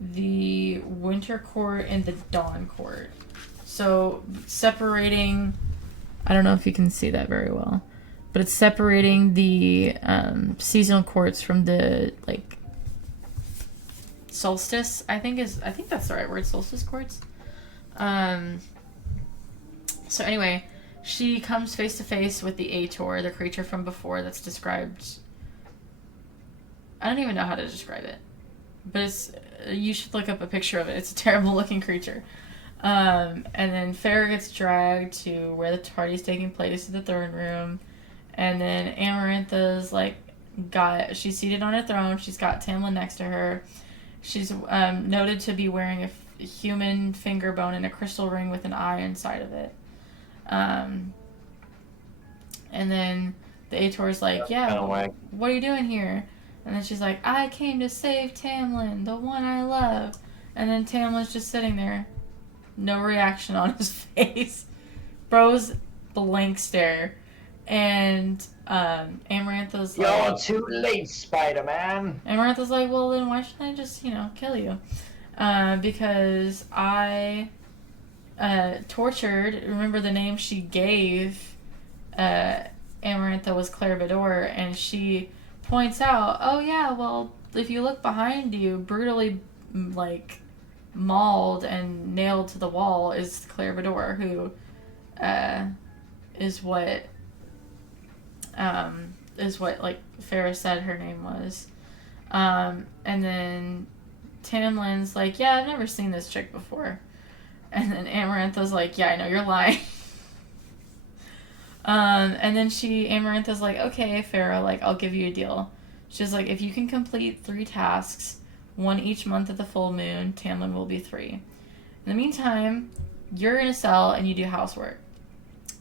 the Winter Court and the Dawn Court. So separating, I don't know if you can see that very well, but it's separating the seasonal courts from the like solstice. I think that's the right word, solstice courts. So anyway, she comes face to face with the ACOTAR, the creature from before that's described. I don't even know how to describe it, but you should look up a picture of it. It's a terrible looking creature. And then Feyre gets dragged to where the party's taking place, the throne room. And then Amarantha's she's seated on a throne. She's got Tamlin next to her. She's noted to be wearing a human finger bone and a crystal ring with an eye inside of it. And then the ACOTAR's like, yeah, what are you doing here? And then she's like, I came to save Tamlin, the one I love. And then Tamlin's just sitting there. No reaction on his face. Bro's blank stare. And Amarantha's like... You're too late, Spider-Man! Amarantha's like, well, then why shouldn't I just, kill you? Because I tortured... Remember the name she gave Amarantha was Claire Vidor, and she points out, oh yeah, well, if you look behind you, brutally, mauled and nailed to the wall is Claire Vidor, who is what Feyre said her name was. And then Tamlin's like, yeah, I've never seen this chick before. And then Amarantha's like, yeah, I know, you're lying. And then Amarantha's like, okay, Feyre, I'll give you a deal. She's like, if you can complete 3 tasks, 1 each month at the full moon, Tamlin will be 3. In the meantime, you're in a cell and you do housework.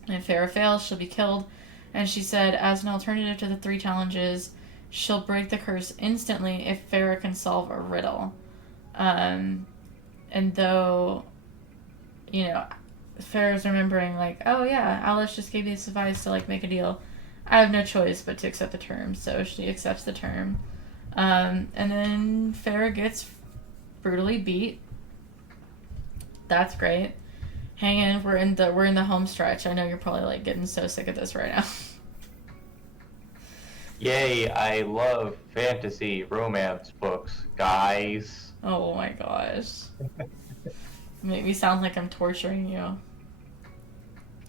And if Feyre fails, she'll be killed. And she said, as an alternative to the 3 challenges, she'll break the curse instantly if Feyre can solve a riddle. And though, Feyre's remembering, oh yeah, Alice just gave me this advice to, make a deal. I have no choice but to accept the term, so she accepts the term. And then Feyre gets brutally beat. That's great. Hang in, we're in the home stretch. I know you're probably getting so sick of this right now. Yay, I love fantasy romance books, guys. Oh my gosh. Make me sound like I'm torturing you.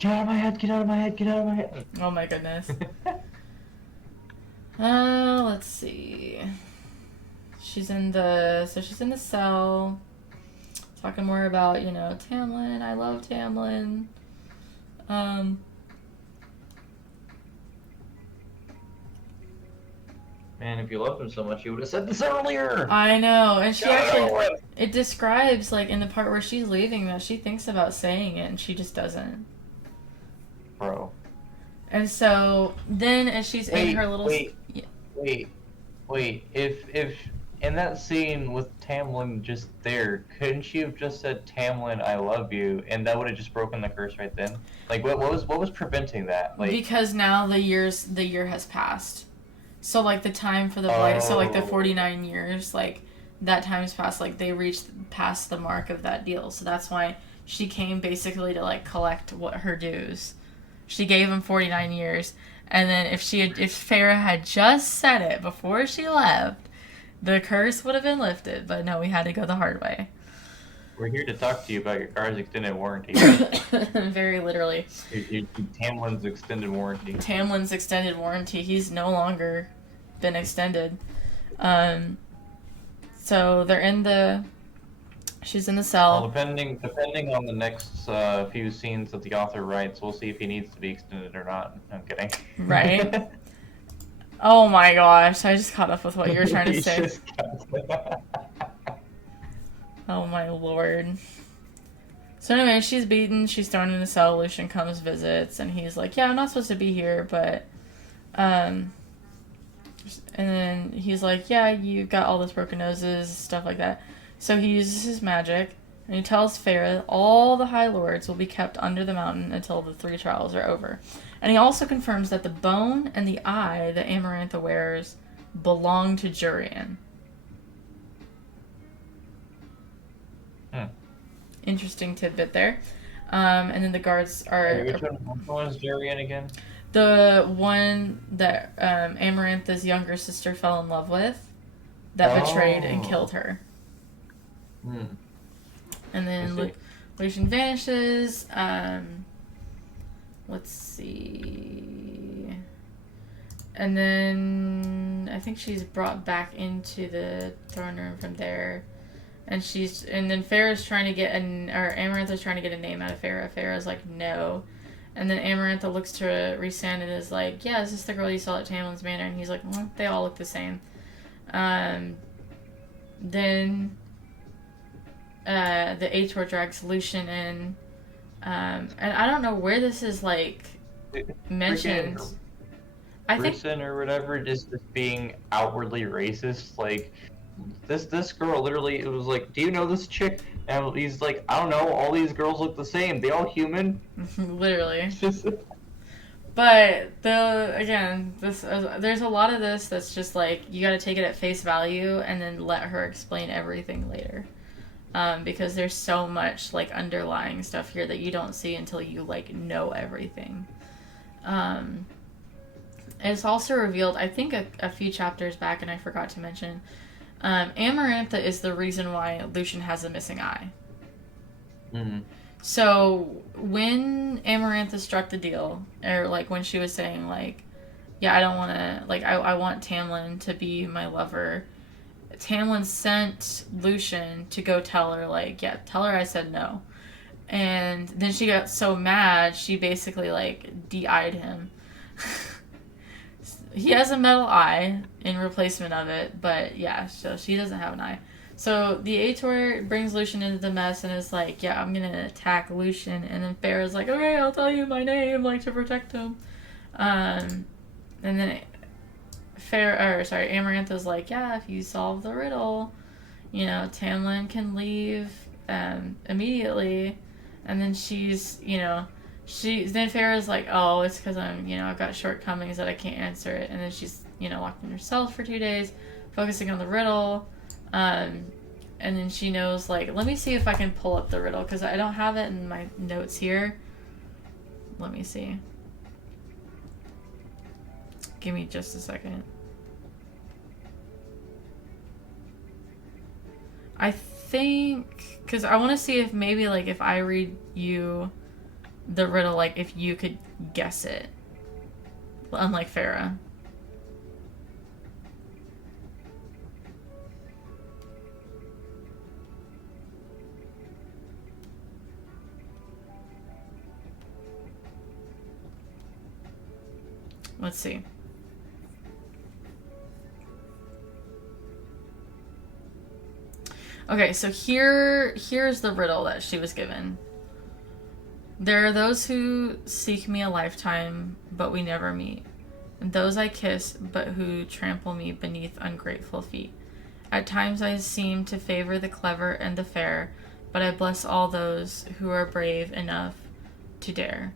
Get out of my head, get out of my head, get out of my head. Oh my goodness. Let's see. She's in the cell. Talking more about, Tamlin. I love Tamlin. Man, if you loved him so much, you would have said this earlier! I know, and she actually... It describes, in the part where she's leaving, that she thinks about saying it, and she just doesn't. Bro. And so, then as she's in her little... Wait. If in that scene with Tamlin just there, couldn't she have just said, Tamlin, I love you, and that would have just broken the curse right then? What was preventing that? Because now the year has passed. So, the time for the blight, so, the 49 years, that time's passed, they reached past the mark of that deal. So that's why she came basically to, collect her dues. She gave him 49 years, and then if Feyre had just said it before she left, the curse would have been lifted. But no, we had to go the hard way. We're here to talk to you about your car's extended warranty. Very literally. Tamlin's extended warranty. Tamlin's extended warranty. He's no longer been extended. So she's in the cell. Well, depending on the next few scenes that the author writes, we'll see if he needs to be extended or not. I'm kidding. Right. Oh my gosh, I just caught up with what you were trying to He say. just got- Oh my lord. So anyway, she's beaten, she's thrown in a cell, Lucian comes, visits, and he's like, yeah, I'm not supposed to be here, but, and then he's like, yeah, you got all those broken noses, stuff like that. So he uses his magic, and he tells Feyre all the High Lords will be kept under the mountain until the 3 trials are over. And he also confirms that the bone and the eye that Amarantha wears belong to Jurian. Interesting tidbit there. And then the guards are... Which one was Jurian again? The one that Amarantha's younger sister fell in love with, that betrayed and killed her. And then Lucian vanishes. Let's see. And then I think she's brought back into the throne room from there. And then Feyre's trying to get Amarantha's trying to get a name out of Feyre. Feyre's like, no. And then Amarantha looks to Rhysand and is like, yeah, is this the girl you saw at Tamlin's Manor? And he's like, well, they all look the same. Then the ACOTAR drags Lucian in. And I don't know where this is, like, mentioned. I think... Rhysand or whatever, just being outwardly racist, like... This girl literally, it was like, do you know this chick? And he's like, I don't know, all these girls look the same. They all human. Literally. But there's a lot of this that's just like, you gotta take it at face value and then let her explain everything later. Because there's so much like underlying stuff here that you don't see until you like know everything. It's also revealed, I think a few chapters back, and I forgot to mention, Amarantha is the reason why Lucian has a missing eye. So when Amarantha struck the deal, or like when she was saying like, yeah, I don't want to, like, I want Tamlin to be my lover, Tamlin sent Lucian to go tell her, like, yeah, tell her I said no. And then she got so mad, she basically like de-eyed him. He has a metal eye in replacement of it, but yeah, so she doesn't have an eye. So the ACOTAR brings Lucian into the mess and is like, yeah, I'm gonna attack Lucian. And then Feyre's like, okay, I'll tell you my name, like, to protect him. And then Amarantha's like, yeah, if you solve the riddle, you know, Tamlin can leave immediately. And then then Feyre's like, oh, it's because I've got shortcomings that I can't answer it. And then she's, locked in herself for 2 days, focusing on the riddle. And then she knows, like, let me see if I can pull up the riddle, because I don't have it in my notes here. Let me see. Give me just a second. I think, because I want to see if maybe, like, if I read you the riddle, like, if you could guess it. Unlike Feyre. Let's see. Okay, so here's the riddle that she was given. There are those who seek me a lifetime, but we never meet. And those I kiss, but who trample me beneath ungrateful feet. At times I seem to favor the clever and the fair, but I bless all those who are brave enough to dare.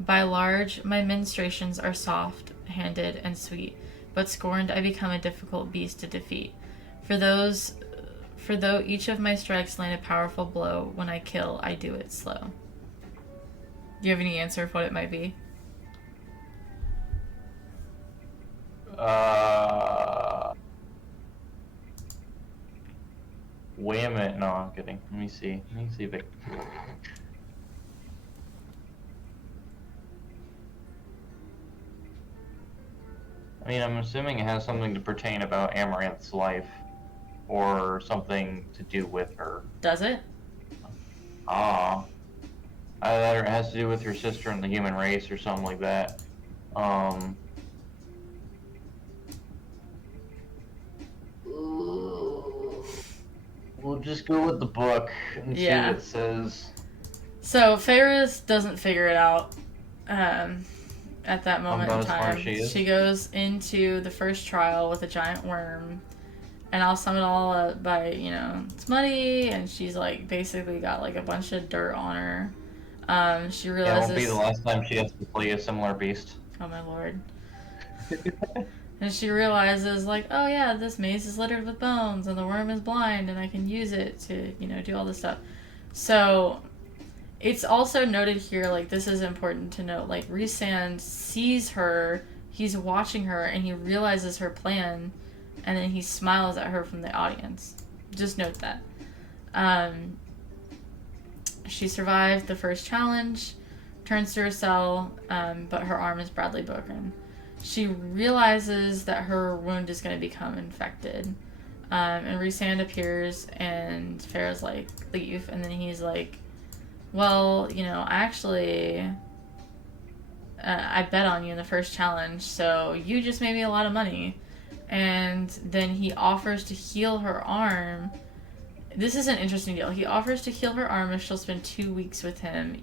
By large, my ministrations are soft-handed and sweet, but scorned I become a difficult beast to defeat. For though each of my strikes land a powerful blow, when I kill, I do it slow. Do you have any answer of what it might be? Wait a minute. No, I'm kidding. Let me see if it... I mean, I'm assuming it has something to pertain about Amaranth's life, or something to do with her. Does it? Either it has to do with her sister and the human race, or something like that. just go with the book and see Yeah. what it says. So Feyre doesn't figure it out at that moment in About as smart time. as She goes into the first trial with a giant worm, and I'll sum it all up by, it's muddy, and she's like basically got like a bunch of dirt on her. She Yeah, it realizes. won't be the last time she has to play a similar beast. Oh my lord. And she realizes, like, oh yeah, this maze is littered with bones, and the worm is blind, and I can use it to, do all this stuff. So, it's also noted here, like, this is important to note, like, Rhysand sees her, he's watching her, and he realizes her plan, and then he smiles at her from the audience. Just note that. She survived the first challenge, turns to her cell, but her arm is badly broken. She realizes that her wound is going to become infected. And Rhysand appears, and Feyre's like, leave. And then he's like, well, actually, I bet on you in the first challenge, so you just made me a lot of money. And then he offers to heal her arm. This is an interesting deal. He offers to heal her arm if she'll spend 2 weeks with him,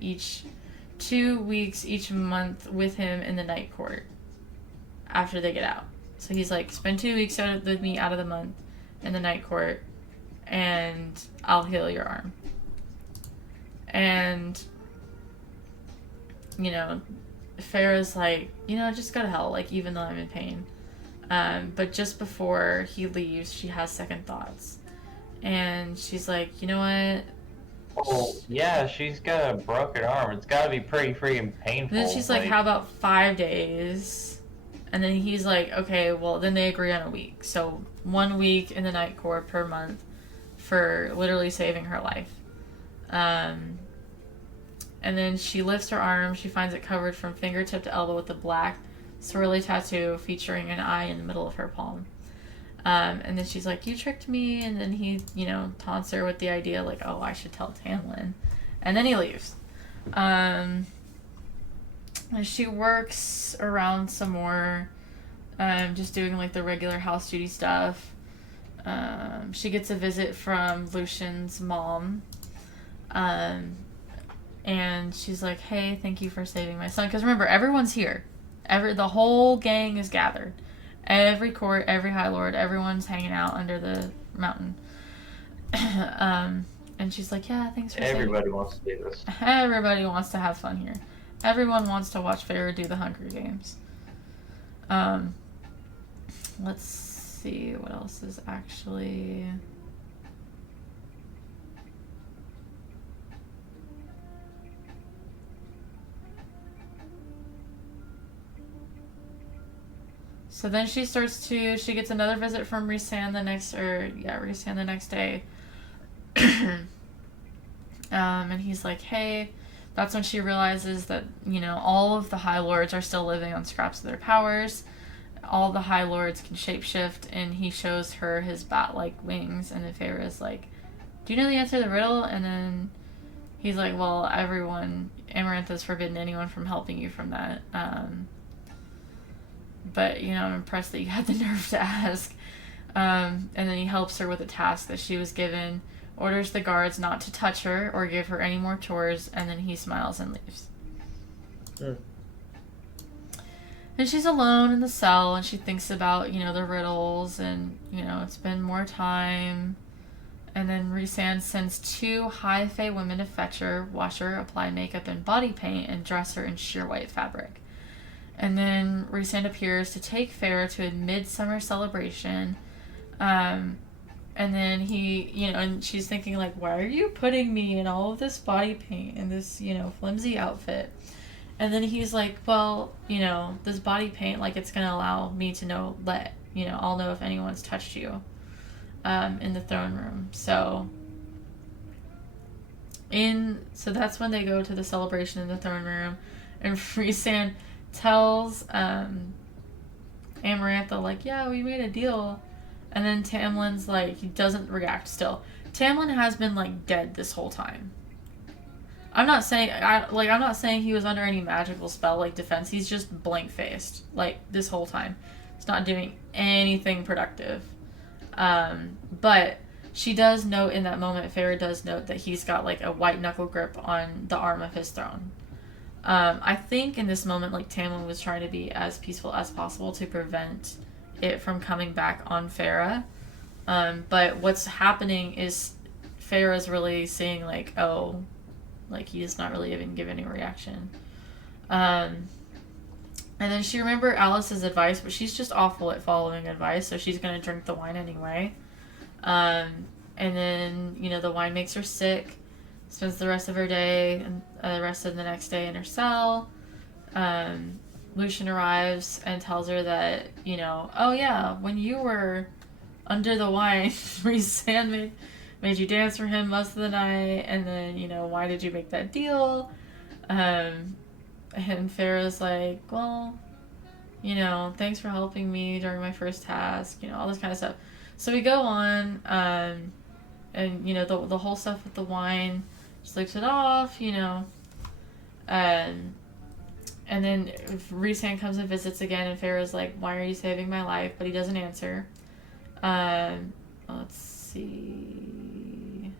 2 weeks each month with him in the night court after they get out. So he's like, spend 2 weeks with me out of the month in the night court, and I'll heal your arm. And, Feyre's like, just go to hell, like, even though I'm in pain. But just before he leaves, she has second thoughts. And she's like, you know what? Well, yeah, she's got a broken arm. It's got to be pretty freaking painful. And then she's like, how about 5 days? And then he's like, okay, well, then they agree on a week. So 1 week in the night court per month for literally saving her life. And then she lifts her arm. She finds it covered from fingertip to elbow with a black swirly tattoo featuring an eye in the middle of her palm. And then she's like, you tricked me. And then he, taunts her with the idea, like, oh, I should tell Tamlin. And then he leaves. And she works around some more, just doing, like, the regular house duty stuff. She gets a visit from Lucian's mom. And she's like, hey, thank you for saving my son. Because remember, everyone's here. The whole gang is gathered. Every court, every High Lord, everyone's hanging out under the mountain. And she's like, yeah, thanks for Everybody wants to do this. Everybody wants to have fun here. Everyone wants to watch Feyre do the Hunger Games. Let's see what else is actually... So then she gets another visit from Rhysand the next day. And he's like, hey, that's when she realizes that, all of the High Lords are still living on scraps of their powers. All the High Lords can shapeshift, and he shows her his bat-like wings, and then Feyre is like, do you know the answer to the riddle? And then he's like, well, Amarantha's forbidden anyone from helping you from that. But, I'm impressed that you had the nerve to ask. And then he helps her with a task that she was given, orders the guards not to touch her or give her any more chores, and then he smiles and leaves. And she's alone in the cell, and she thinks about, the riddles, and, it's been more time. And then Rhysand sends 2 high fae women to fetch her, wash her, apply makeup and body paint, and dress her in sheer white fabric. And then Rhysand appears to take Feyre to a midsummer celebration. And then he, and she's thinking, like, why are you putting me in all of this body paint and this, flimsy outfit? And then he's like, well, this body paint, like, it's going to allow me to I'll know if anyone's touched you in the throne room. So that's when they go to the celebration in the throne room. And Rhysand tells Amarantha, like, yeah, we made a deal. And then Tamlin's like, he doesn't react still. Tamlin has been, like, dead this whole time. I'm not saying he was under any magical spell, like, defense. He's just blank-faced, like, this whole time. He's not doing anything productive. But she does note in that moment, Feyre does note that he's got like a white knuckle grip on the arm of his throne. I think in this moment, like, Tamlin was trying to be as peaceful as possible to prevent it from coming back on Feyre. But what's happening is Feyre's really seeing, like, oh, like, he is not really even giving a reaction. And then she remembered Alice's advice, but she's just awful at following advice, so she's going to drink the wine anyway. And then, you know, the wine makes her sick. Spends the rest of her day and the rest of the next day in her cell. Lucian arrives and tells her that, you know, oh yeah, when you were under the wine, Rhysand made you dance for him most of the night, and then, you know, why did you make that deal? And Feyre's like, well, you know, thanks for helping me during my first task, you know, all this kind of stuff. So we go on, and, you know, the whole stuff with the wine, sleeps it off, you know. And then Rhysand comes and visits again, and Feyre's like, why are you saving my life? But he doesn't answer. Let's see.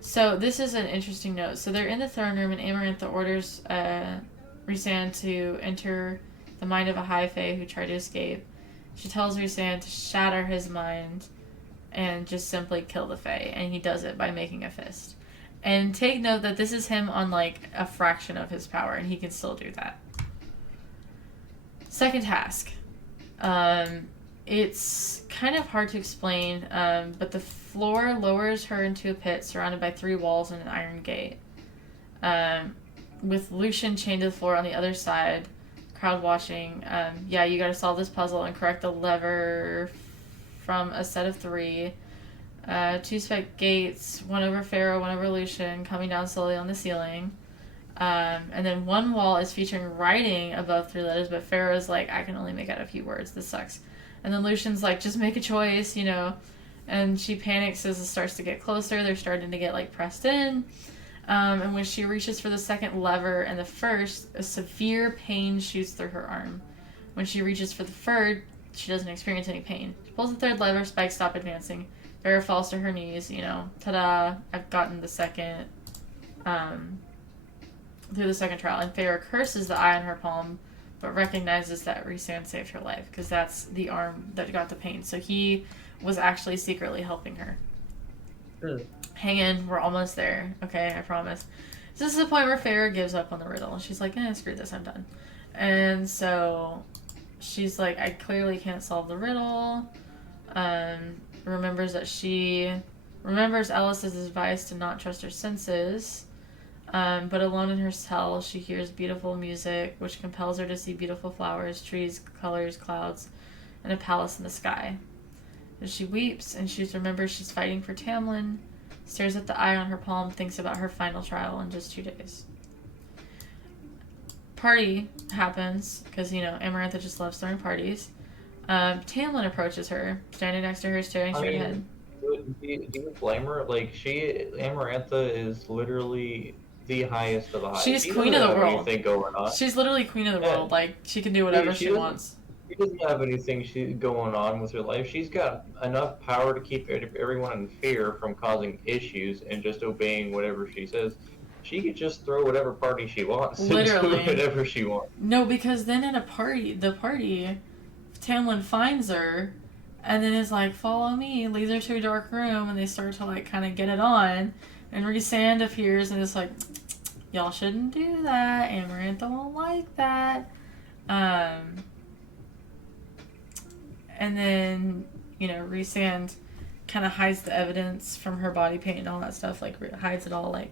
So this is an interesting note. So they're in the throne room, and Amarantha orders Rhysand to enter the mind of a high fae who tried to escape. She tells Rhysand to shatter his mind and just simply kill the fae, and he does it by making a fist. And take note that this is him on, like, a fraction of his power, and he can still do that. Second task. It's kind of hard to explain, but the floor lowers her into a pit surrounded by 3 walls and an iron gate. With Lucian chained to the floor on the other side, crowd watching. Yeah, you gotta solve this puzzle and correct the lever from a set of 3. 2 spec gates, one over Feyre, one over Lucian, coming down slowly on the ceiling. And then one wall is featuring writing above 3 letters, but Feyre is like, I can only make out a few words. This sucks. And then Lucian's like, just make a choice, you know. And she panics as it starts to get closer. They're starting to get, like, pressed in. And when she reaches for the second lever and the first, a severe pain shoots through her arm. When she reaches for the third, she doesn't experience any pain. She pulls the third lever, spikes stop advancing. Feyre falls to her knees, you know, ta-da, I've gotten the second, through the second trial. And Feyre curses the eye on her palm, but recognizes that Rhysand saved her life, because that's the arm that got the pain. So he was actually secretly helping her. Hang in, we're almost there. Okay, I promise. So this is the point where Feyre gives up on the riddle. She's like, screw this, I'm done. And so she's like, I clearly can't solve the riddle. Remembers Alice's advice to not trust her senses. But alone in her cell, she hears beautiful music, which compels her to see beautiful flowers, trees, colors, clouds, and a palace in the sky. And she weeps, and she remembers she's fighting for Tamlin, stares at the eye on her palm, thinks about her final trial in just 2 days. Party happens, because, you know, Amarantha just loves throwing parties. Tamlin approaches her, standing next to her, staring straight ahead. Do you blame her? Like, Amarantha is literally the highest of the highest. She's queen of the world. Going on. She's literally queen of the world. Like, she can do whatever she wants. She doesn't have anything going on with her life. She's got enough power to keep everyone in fear from causing issues and just obeying whatever she says. She could just throw whatever party she wants. Literally. And do whatever she wants. No, because then at the party, Tamlin finds her, and then is like, follow me, leads her to a dark room, and they start to, like, kind of get it on, and Rhysand appears, and it's like, y'all shouldn't do that, Amarantha won't like that, and then, you know, Rhysand kind of hides the evidence from her body paint and all that stuff, like, hides it all, like,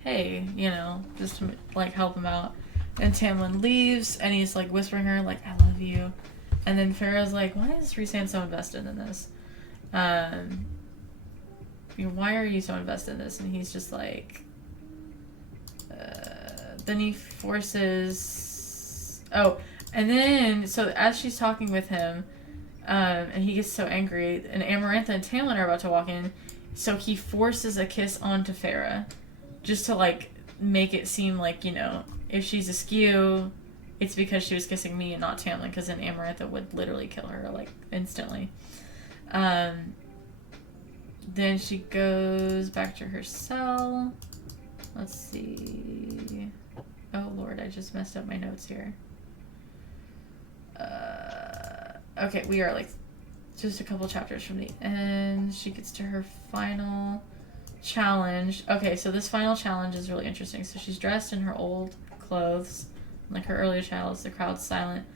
hey, you know, just to, like, help him out, and Tamlin leaves, and he's, like, whispering her, like, I love you. And then Feyre's like, why is Rhysand so invested in this? You know, why are you so invested in this? And he's just like, then he forces, and then, so as she's talking with him, and he gets so angry, and Amarantha and Tamlin are about to walk in, so he forces a kiss onto Feyre, just to, like, make it seem like, you know, if she's askew, it's because she was kissing me and not Tamlin, because then Amarantha would literally kill her, like, instantly. Then she goes back to her cell. Let's see. Oh lord, I just messed up my notes here. Okay, we are like just a couple chapters from the end. She gets to her final challenge. Okay, so this final challenge is really interesting. So she's dressed in her old clothes, like her earlier childs. The crowd's silent.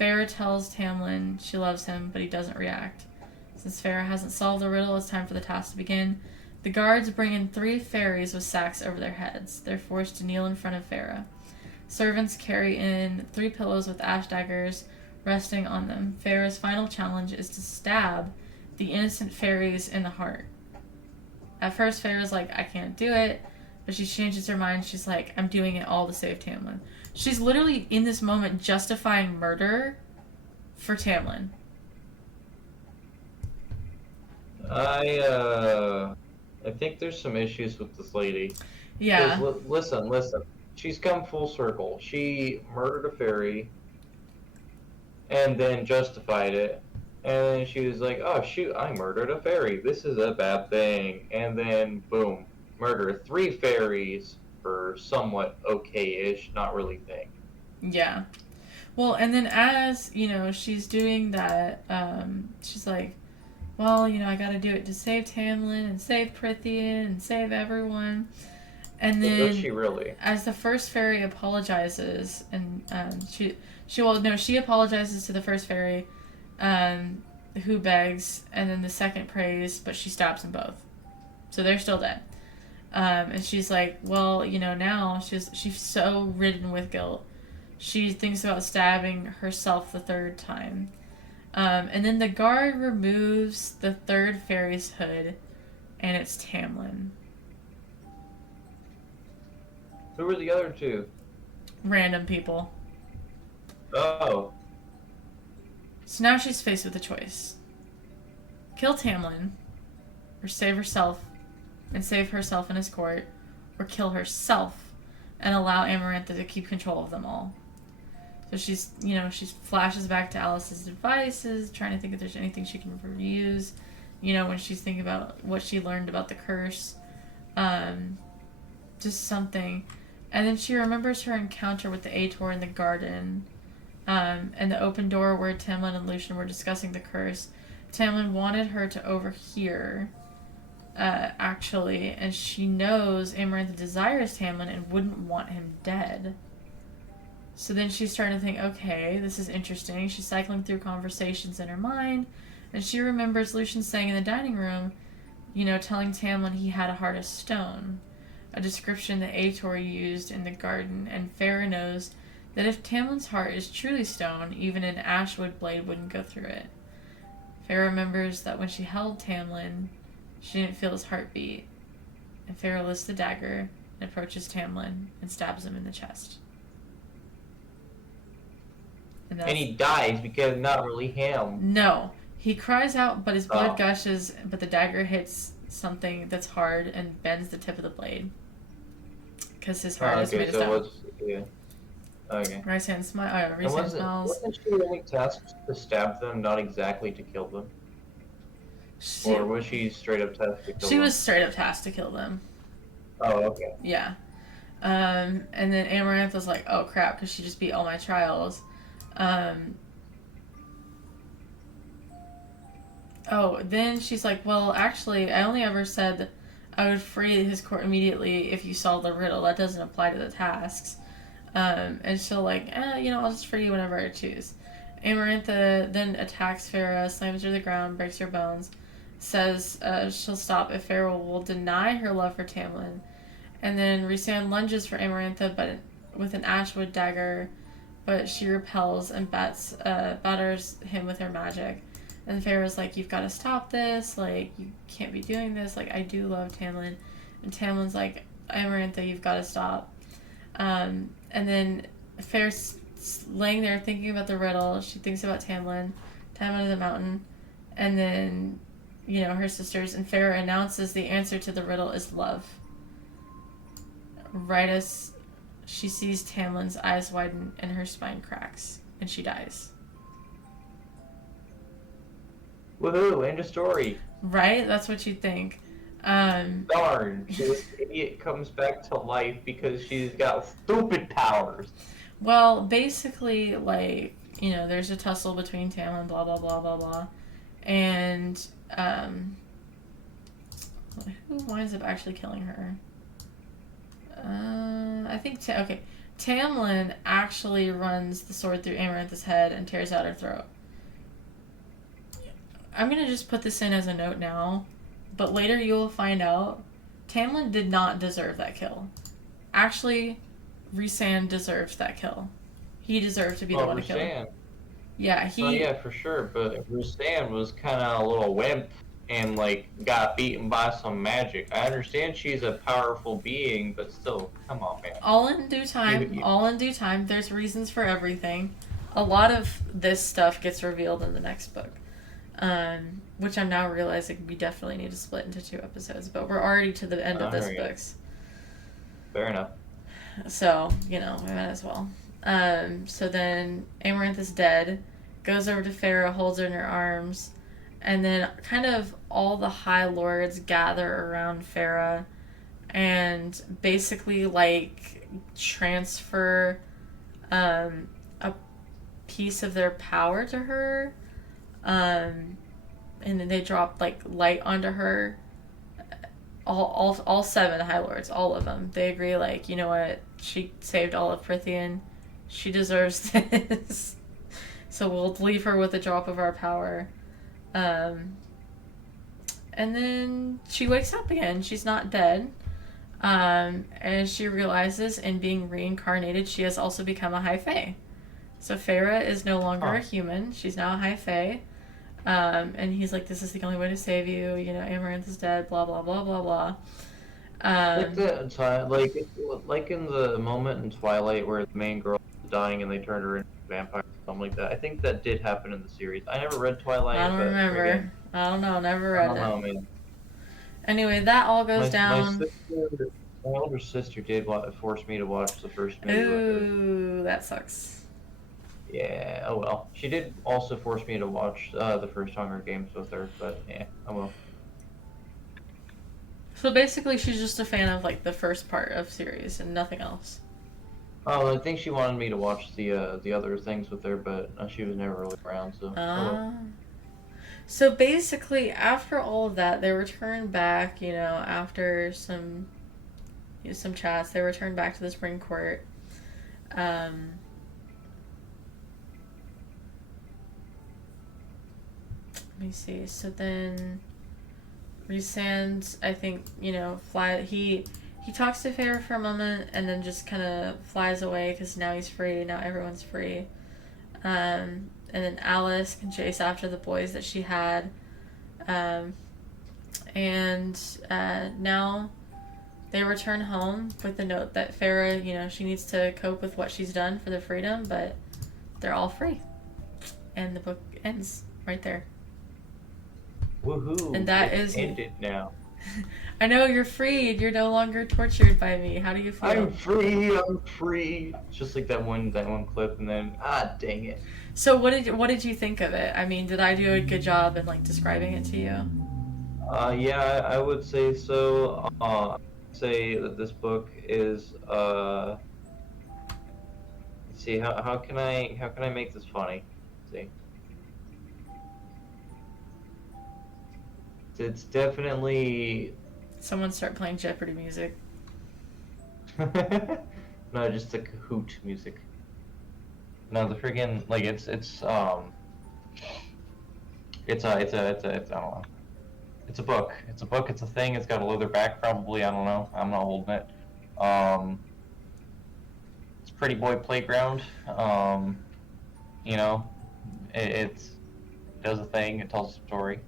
Feyre tells Tamlin she loves him, but he doesn't react. Since Feyre hasn't solved the riddle, it's time for the task to begin. The guards bring in 3 fairies with sacks over their heads. They're forced to kneel in front of Feyre. Servants carry in 3 pillows with ash daggers resting on them. Feyre's final challenge is to stab the innocent fairies in the heart. At first, Feyre's like, I can't do it. But she changes her mind. She's like, I'm doing it all to save Tamlin. She's literally, in this moment, justifying murder for Tamlin. I think there's some issues with this lady. Yeah. Listen. She's come full circle. She murdered a fairy and then justified it. And then she was like, oh shoot, I murdered a fairy. This is a bad thing. And then, boom, murder 3 fairies for somewhat okay-ish, not really thing. Yeah. Well, and then as, she's doing that, she's like, well, I gotta do it to save Tamlin and save Prithian and save everyone. And then, does she really? As the first fairy apologizes, and she apologizes to the first fairy, who begs, and then the second prays, but she stabs them both, so they're still dead. And she's like, well, now she's so ridden with guilt, she thinks about stabbing herself the 3rd time. And then the guard removes the 3rd fairy's hood, and it's Tamlin. Who were the other 2? Random people. Oh. So now she's faced with a choice. Kill Tamlin, or save herself, and save herself in his court, or kill herself, and allow Amarantha to keep control of them all. So she flashes back to Alice's advices, trying to think if there's anything she can reuse, when she's thinking about what she learned about the curse. Just something. And then she remembers her encounter with the ACOTAR in the garden, and the open door where Tamlin and Lucian were discussing the curse. Tamlin wanted her to overhear, actually, and she knows Amarantha desires Tamlin and wouldn't want him dead. So then she's starting to think, okay, this is interesting. She's cycling through conversations in her mind, and she remembers Lucian saying in the dining room, telling Tamlin he had a heart of stone, a description that ACOTAR used in the garden, and Feyre knows that if Tamlin's heart is truly stone, even an ashwood blade wouldn't go through it. Feyre remembers that when she held Tamlin, she didn't feel his heartbeat, and Feyre lifts the dagger and approaches Tamlin and stabs him in the chest. And he dies because not really him. No. He cries out, but his blood gushes, but the dagger hits something that's hard and bends the tip of the blade. Because his heart is made of stone. Yeah. Okay. Rice hand smiles. Wasn't she only tasked to stab them, not exactly to kill them? Or was she straight up tasked to kill them? She was straight up tasked to kill them. Oh, okay. Yeah. And then Amarantha's like, oh crap, because she just beat all my trials. Then she's like, well, actually, I only ever said that I would free his court immediately if you solve the riddle. That doesn't apply to the tasks. And she'll like, I'll just free you whenever I choose. Amarantha then attacks Feyre, slams her to the ground, breaks her bones, says she'll stop if Feyre will deny her love for Tamlin. And then Rhysand lunges for Amarantha, but with an ashwood dagger, but she repels and batters him with her magic. And Feyre's like, you've got to stop this, like, you can't be doing this, like, I do love Tamlin. And Tamlin's like, Amarantha, you've got to stop. And then Feyre's laying there thinking about the riddle. She thinks about Tamlin of the mountain, and then, her sisters, and Feyre announces the answer to the riddle is love. Right as she sees Tamlin's eyes widen and her spine cracks, and she dies. Woohoo, end of story. Right? That's what you'd think. Darn, this idiot comes back to life because she's got stupid powers. Well, basically, like, there's a tussle between Tamlin, blah, blah, blah, blah, blah. And, who winds up actually killing her? I think, okay. Tamlin actually runs the sword through Amarantha's head and tears out her throat. I'm gonna just put this in as a note now, but later you will find out Tamlin did not deserve that kill. Actually, Rhysand deserved that kill. He deserved to be the one to kill her. Yeah, Oh yeah, for sure. But Rhysand was kind of a little wimp and like got beaten by some magic. I understand she's a powerful being, but still, come on, man. All in due time. All in due time. There's reasons for everything. A lot of this stuff gets revealed in the next book, which I'm now realizing we definitely need to split into 2 episodes. But we're already to the end of this book. Fair enough. So we might as well. So then Amaranth is dead, goes over to Feyre, holds her in her arms, and then kind of all the High Lords gather around Feyre and basically like transfer a piece of their power to her. And then they drop like light onto her. All 7 High Lords, all of them. They agree, like, you know what? She saved all of Prithian. She deserves this. So we'll leave her with a drop of our power. And then she wakes up again. She's not dead. And she realizes in being reincarnated, she has also become a High Fae. So Feyre is no longer a human. She's now a High Fae. And he's like, this is the only way to save you. Amaranth is dead, blah, blah, blah, blah, blah. Like in the moment in Twilight where the main girl was dying and they turned her into a vampire, something like that. I think that did happen in the series. I never read Twilight. I don't remember. Again, I don't know. Never read it. Man. Anyway, that all goes down. My older sister did force me to watch the first movie. Ooh, that sucks. Yeah, oh well. She did also force me to watch the first Hunger Games with her, but yeah, oh well. So basically, she's just a fan of like the first part of series and nothing else. Oh, I think she wanted me to watch the other things with her, but she was never really around. So. So basically, after all of that, they return back. After some chats, they return back to the Spring Court. Let me see. So then, Rhysand, I think, fly. He talks to Feyre for a moment and then just kind of flies away because now he's free. Now everyone's free. And then Alice can chase after the boys that she had. And now they return home with the note that Feyre, she needs to cope with what she's done for the freedom, but they're all free. And the book ends right there. Woohoo! And that it's ended now. I know, you're freed. You're no longer tortured by me. How do you feel? I'm free. Just like that one clip, and then dang it. So what did you think of it? I mean, did I do a good job in like describing it to you? Yeah, I would say so. I'd say that this book is let's see, how can I make this funny? Let's see. It's definitely... Someone start playing Jeopardy music. No, just the Kahoot music. No, the friggin' like it's I don't know. It's a book. It's a book. It's a thing. It's got a leather back, probably. I don't know. I'm not holding it. It's Pretty Boy Playground. It does a thing. It tells a story.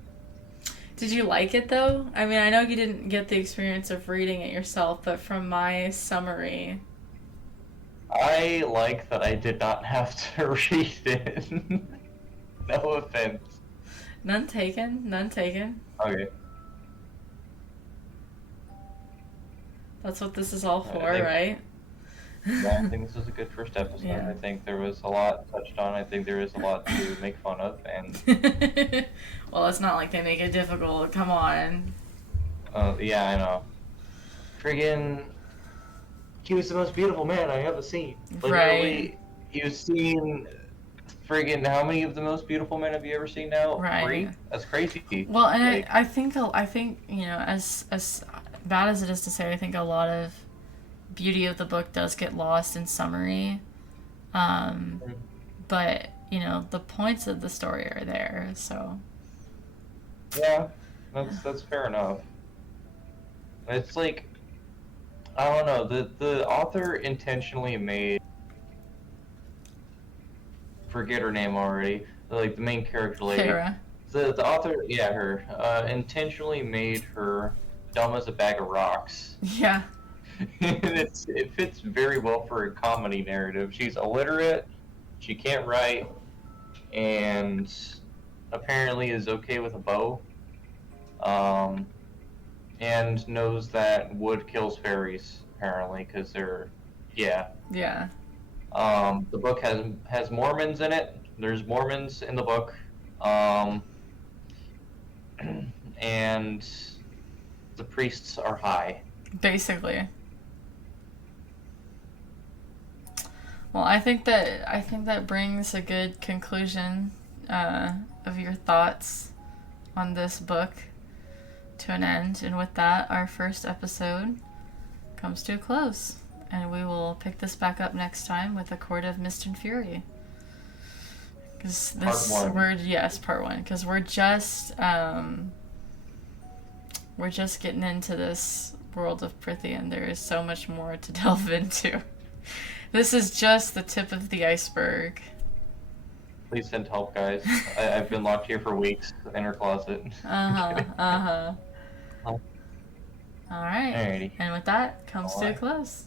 Did you like it, though? I mean, I know you didn't get the experience of reading it yourself, but from my summary... I like that I did not have to read it. No offense. None taken. Okay. That's what this is all for, right? Yeah, I think this was a good first episode. Yeah. I think there was a lot touched on. I think there is a lot to make fun of, and Well, it's not like they make it difficult. Come on. yeah, I know. Friggin', he was the most beautiful man I ever seen. Like, Right. literally, you've seen friggin' how many of the most beautiful men have you ever seen now? Right. 3? That's crazy. Well, and Like, I think you know, as bad as it is to say, I think a lot of beauty of the book does get lost in summary. But you know, the points of the story are there, so yeah, that's fair enough. It's like, I don't know, the author intentionally made, forget her name already, like the main character lady. Feyre. The author, yeah, her, intentionally made her dumb as a bag of rocks. Yeah. And it fits very well for a comedy narrative. She's illiterate, she can't write, and apparently is okay with a bow. And knows that wood kills fairies, apparently, because they're, yeah. Yeah. The book has Mormons in it. There's Mormons in the book. And the priests are high. Basically. Well, I think that brings a good conclusion of your thoughts on this book to an end. And with that, our first episode comes to a close. And we will pick this back up next time with A Court of Mist and Fury. Because this Part 1. part 1. Because we're just getting into this world of Prithian. There is so much more to delve into. This is just the tip of the iceberg. Please send help, guys. I've been locked here for weeks in her closet. All right. Alrighty. And with that comes to a Alright. close.